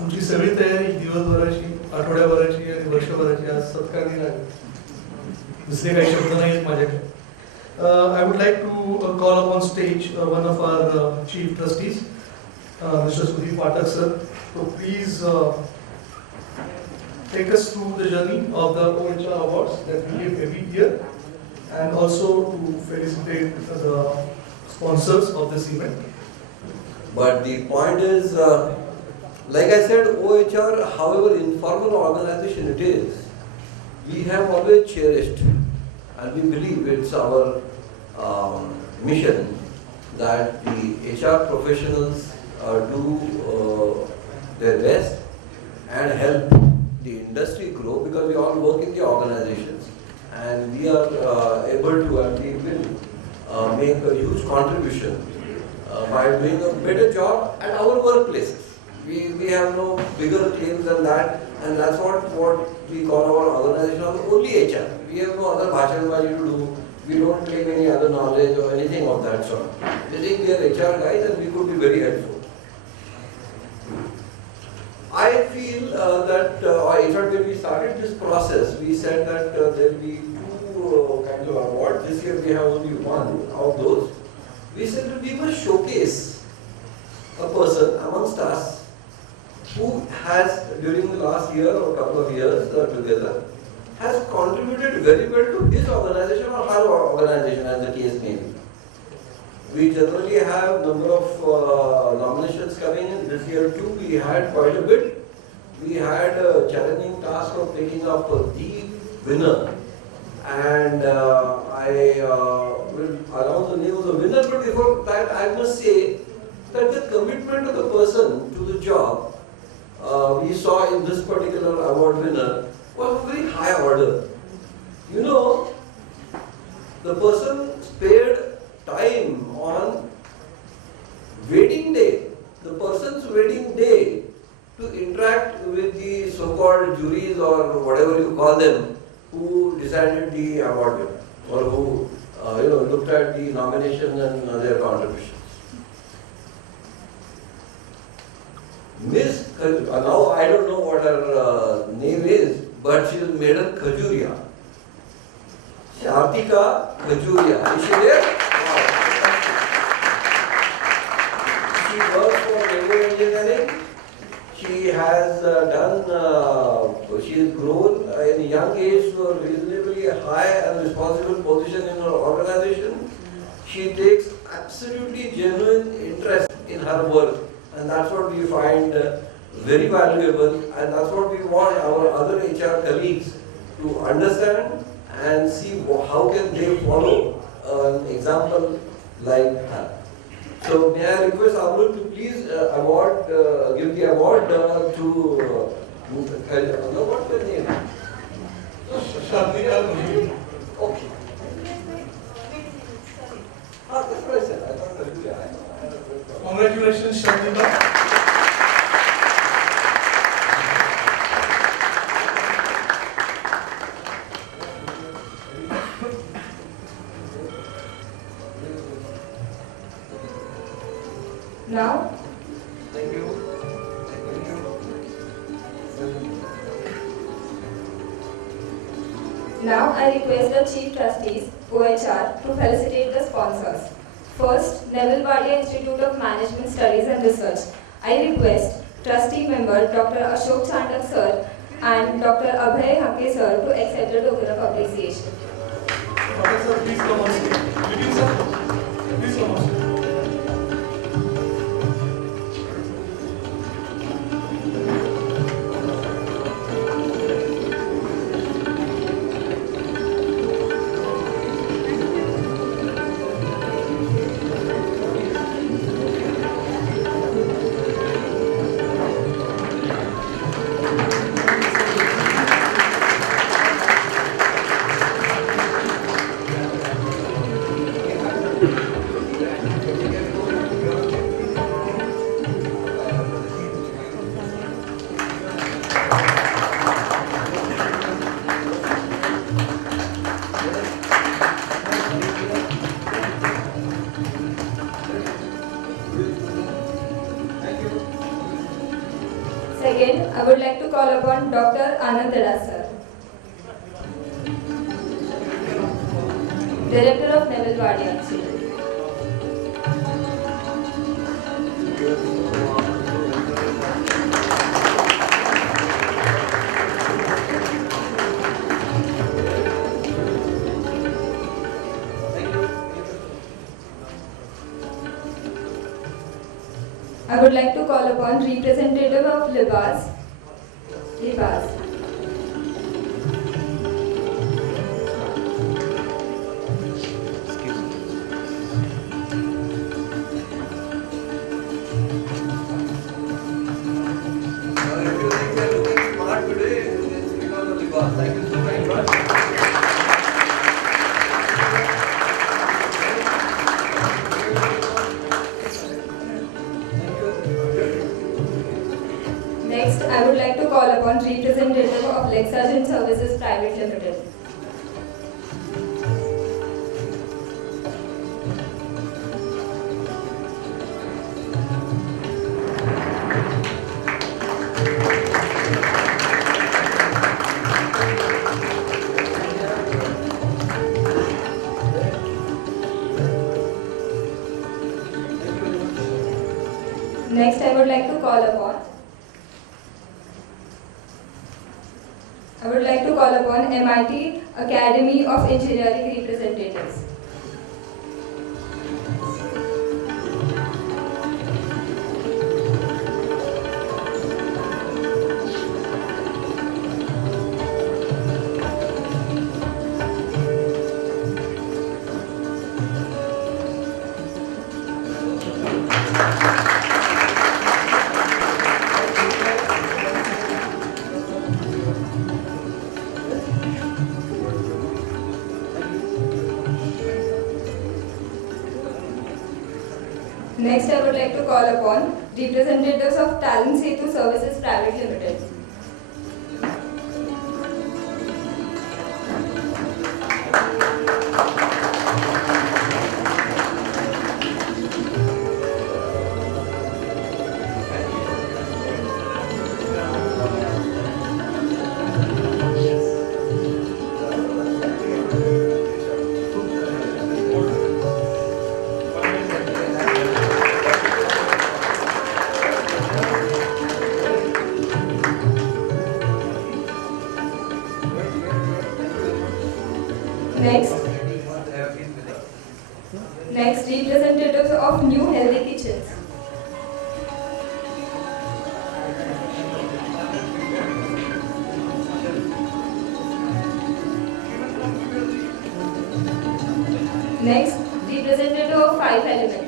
आमची सगळी तयारी दिवसभराची, आठवड्याभराची आणि वर्षभराची आज सत्कारणी लागली. दुसरे काही शब्द नाहीत माझ्याकडे. I would like to call upon stage one of our chief trustees, Mr. Sudhir Pathak sir. So please take us through the journey of the OHR awards that we give every year, and also to felicitate the sponsors of this event. But the point is, like I said, OHR, however informal organization it is, we have always cherished, and we believe it's our mission that the HR professionals do their best and help the industry grow, because we all work in the organizations and we are able to, and we will make a huge contribution by doing a better job at our workplaces. We have no bigger claims than that, and that's what we call our organization only HR. We have no other bhashanbaji to do. We don't claim any other knowledge or anything of that sort. We think we are HR guys and we could be very helpful. I feel that in fact when we started this process, we said that there will be two kinds of awards. This year we have only one of those. We said that we must showcase a person amongst us who has, during the last year or couple of years together, has contributed very well to his organization or her organization, as the case may be. We generally have number of nominations coming in. This year too, we had quite a bit. We had a challenging task of picking up the winner. And I will announce the name of the winner, but before that I must say that the commitment of the person to the job we saw in this particular award winner was a very high order. You know, the person spared time on wedding day, the person's wedding day, to interact with the so-called juries or whatever you call them, who decided the award winner, or who looked at the nomination and their contributions. Miss, now I don't know what her name is, but she is Madam Khajuria. Shartika Khajuria. Is she there? She works for Neville Engineering. She has she has grown in a young age to a reasonably high and responsible position in her organization. She takes absolutely genuine interest in her work, and that's what we find very valuable, and that's what we want our other HR colleagues to understand and see how can they follow an example like her. So may I request Amrut to please give the award to what's her name? Sharnika. Okay. That's what I said. I thought Khajuria. Congratulations, Sharnika. Now, Thank you. now I request the Chief Trustees, OHR, to felicitate the sponsors. First, Neville Wadia Institute of Management Studies and Research. I request Trustee Member Dr. Ashok Chandak Sir and Dr. Abhay Hanke Sir to accept the token of appreciation. Okay, sir, please come on stage. Nitin sir, please come on stage. Second, I would like to call upon Dr. Anand sir, Director of Neville Wadia Institute. I would like to call upon representative of Libas. Thank you so very much. Next, I would like to call upon representative of Lexagen Services Private Limited. Next, I would like to call upon MIT Academy of Engineering representatives. Next, I would like to call upon representatives of Talent Setu Services Private Limited. Next, representatives of New Healthy Kitchens. Next, representative of Five Elements.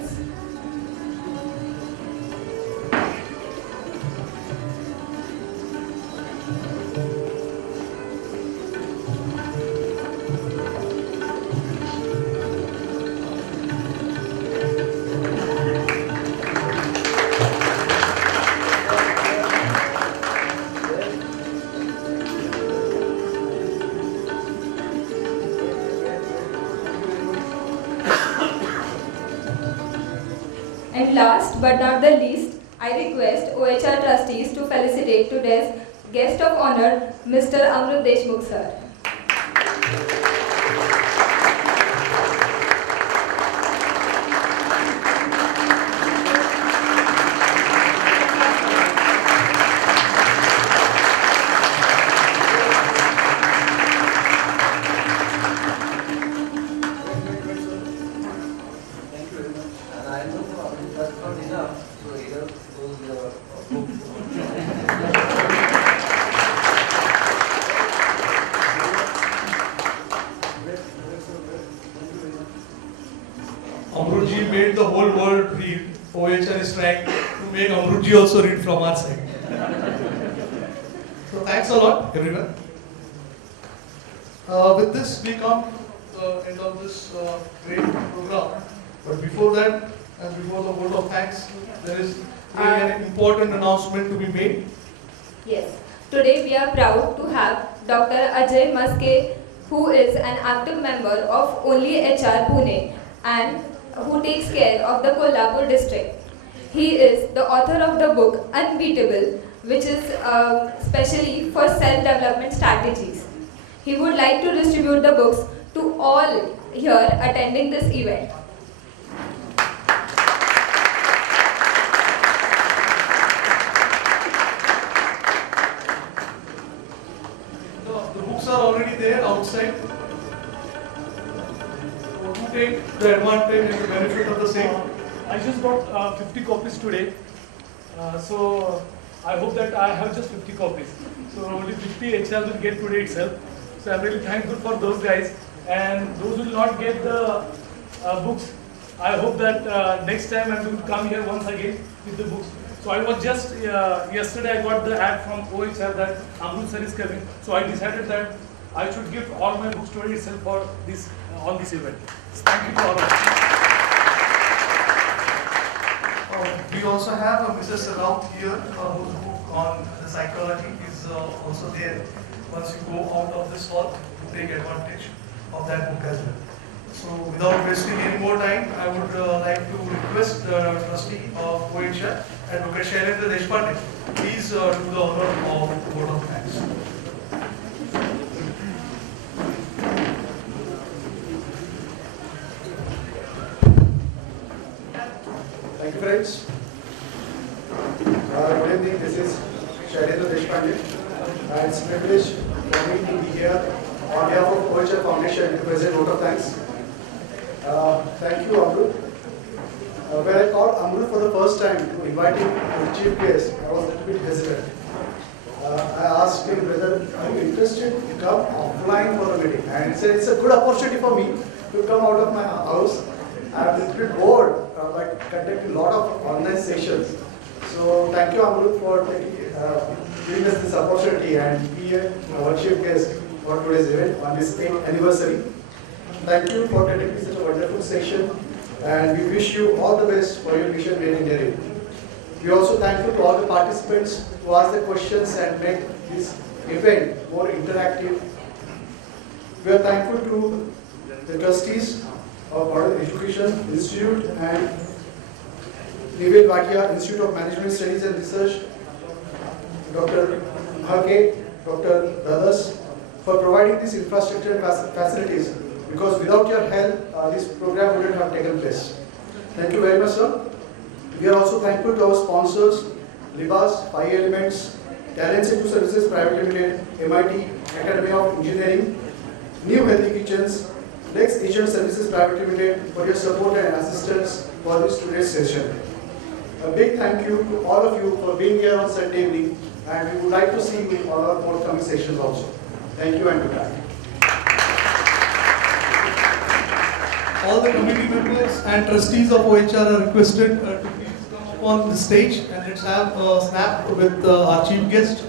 And last but not the least, I request OHR trustees to felicitate today's guest of honor, Mr. Amrut Deshmukh sir. Amrutji made the whole world read. OHR is trying to make Amrutji also read from our side. So thanks a lot, everyone. With this, we come to the end of this great program. But before that, and before the vote of thanks, there is an important announcement to be made. Yes. Today we are proud to have Dr. Ajay Maske, who is an active member of OHR Pune and who takes care of the Kolhapur district. He is the author of the book Unbeatable, which is specially for self-development strategies. He would like to distribute the books to all here attending this event. The books are already there outside. So to take the advantage and the benefit of the same. I just got 50 copies today. So I hope that I have just 50 copies. So only 50 HRs will get today itself. So I'm really thankful for those guys. And those who will not get the books, I hope that next time I'm going to come here once again with the books. So I was just, yesterday I got the ad from OHR that Amrut sir is coming. So I decided that I should give all my books today itself for this, on this event. Thank you to all of you. We also have Mrs. Raut here, whose book on the psychology is also there. Once you go out of this hall, to take advantage of that book as well. So without wasting any more time, I would like to request the trustee of OHR, Advocate Deshmukh, please do the honor of vote of thanks. Thank you, friends. Good evening, this is Shailendra Deshmukh, and it's a privilege for me to be here on behalf of OHR Foundation to present vote of thanks. Thank you, Amrut. When I called Amrut for the first time to invite him as chief guest, I was a little bit hesitant. I asked him whether are you interested to come offline for the meeting, and he said it's a good opportunity for me to come out of my house. I'm a little bit bored by conducting a lot of online sessions. So thank you, Amrut, for giving us this opportunity and be our chief guest for today's event on this 8th anniversary. Thank you for conducting such a wonderful session, and we wish you all the best for your mission made in India. We are also thankful to all the participants who asked the questions and made this event more interactive. We are thankful to the trustees of Model Education Institute and Neville Wadia Institute of Management Studies and Research, Dr. Ghodke, Dr. Brothers, for providing this infrastructure and facilities, because without your help, this program wouldn't have taken place. Thank you very much, sir. We are also thankful to our sponsors, Libas, 5 Elements, Talent Center Services Private Limited, MIT, Academy of Engineering, New Healthy Kitchens, Lex Asian Services Private Limited for your support and assistance for this today's session. A big thank you to all of you for being here on Sunday evening, and we would like to see you in all our forthcoming sessions also. Thank you and goodbye. All the committee members and trustees of OHR are requested to please come up on the stage, and let's have a snap with our chief guest.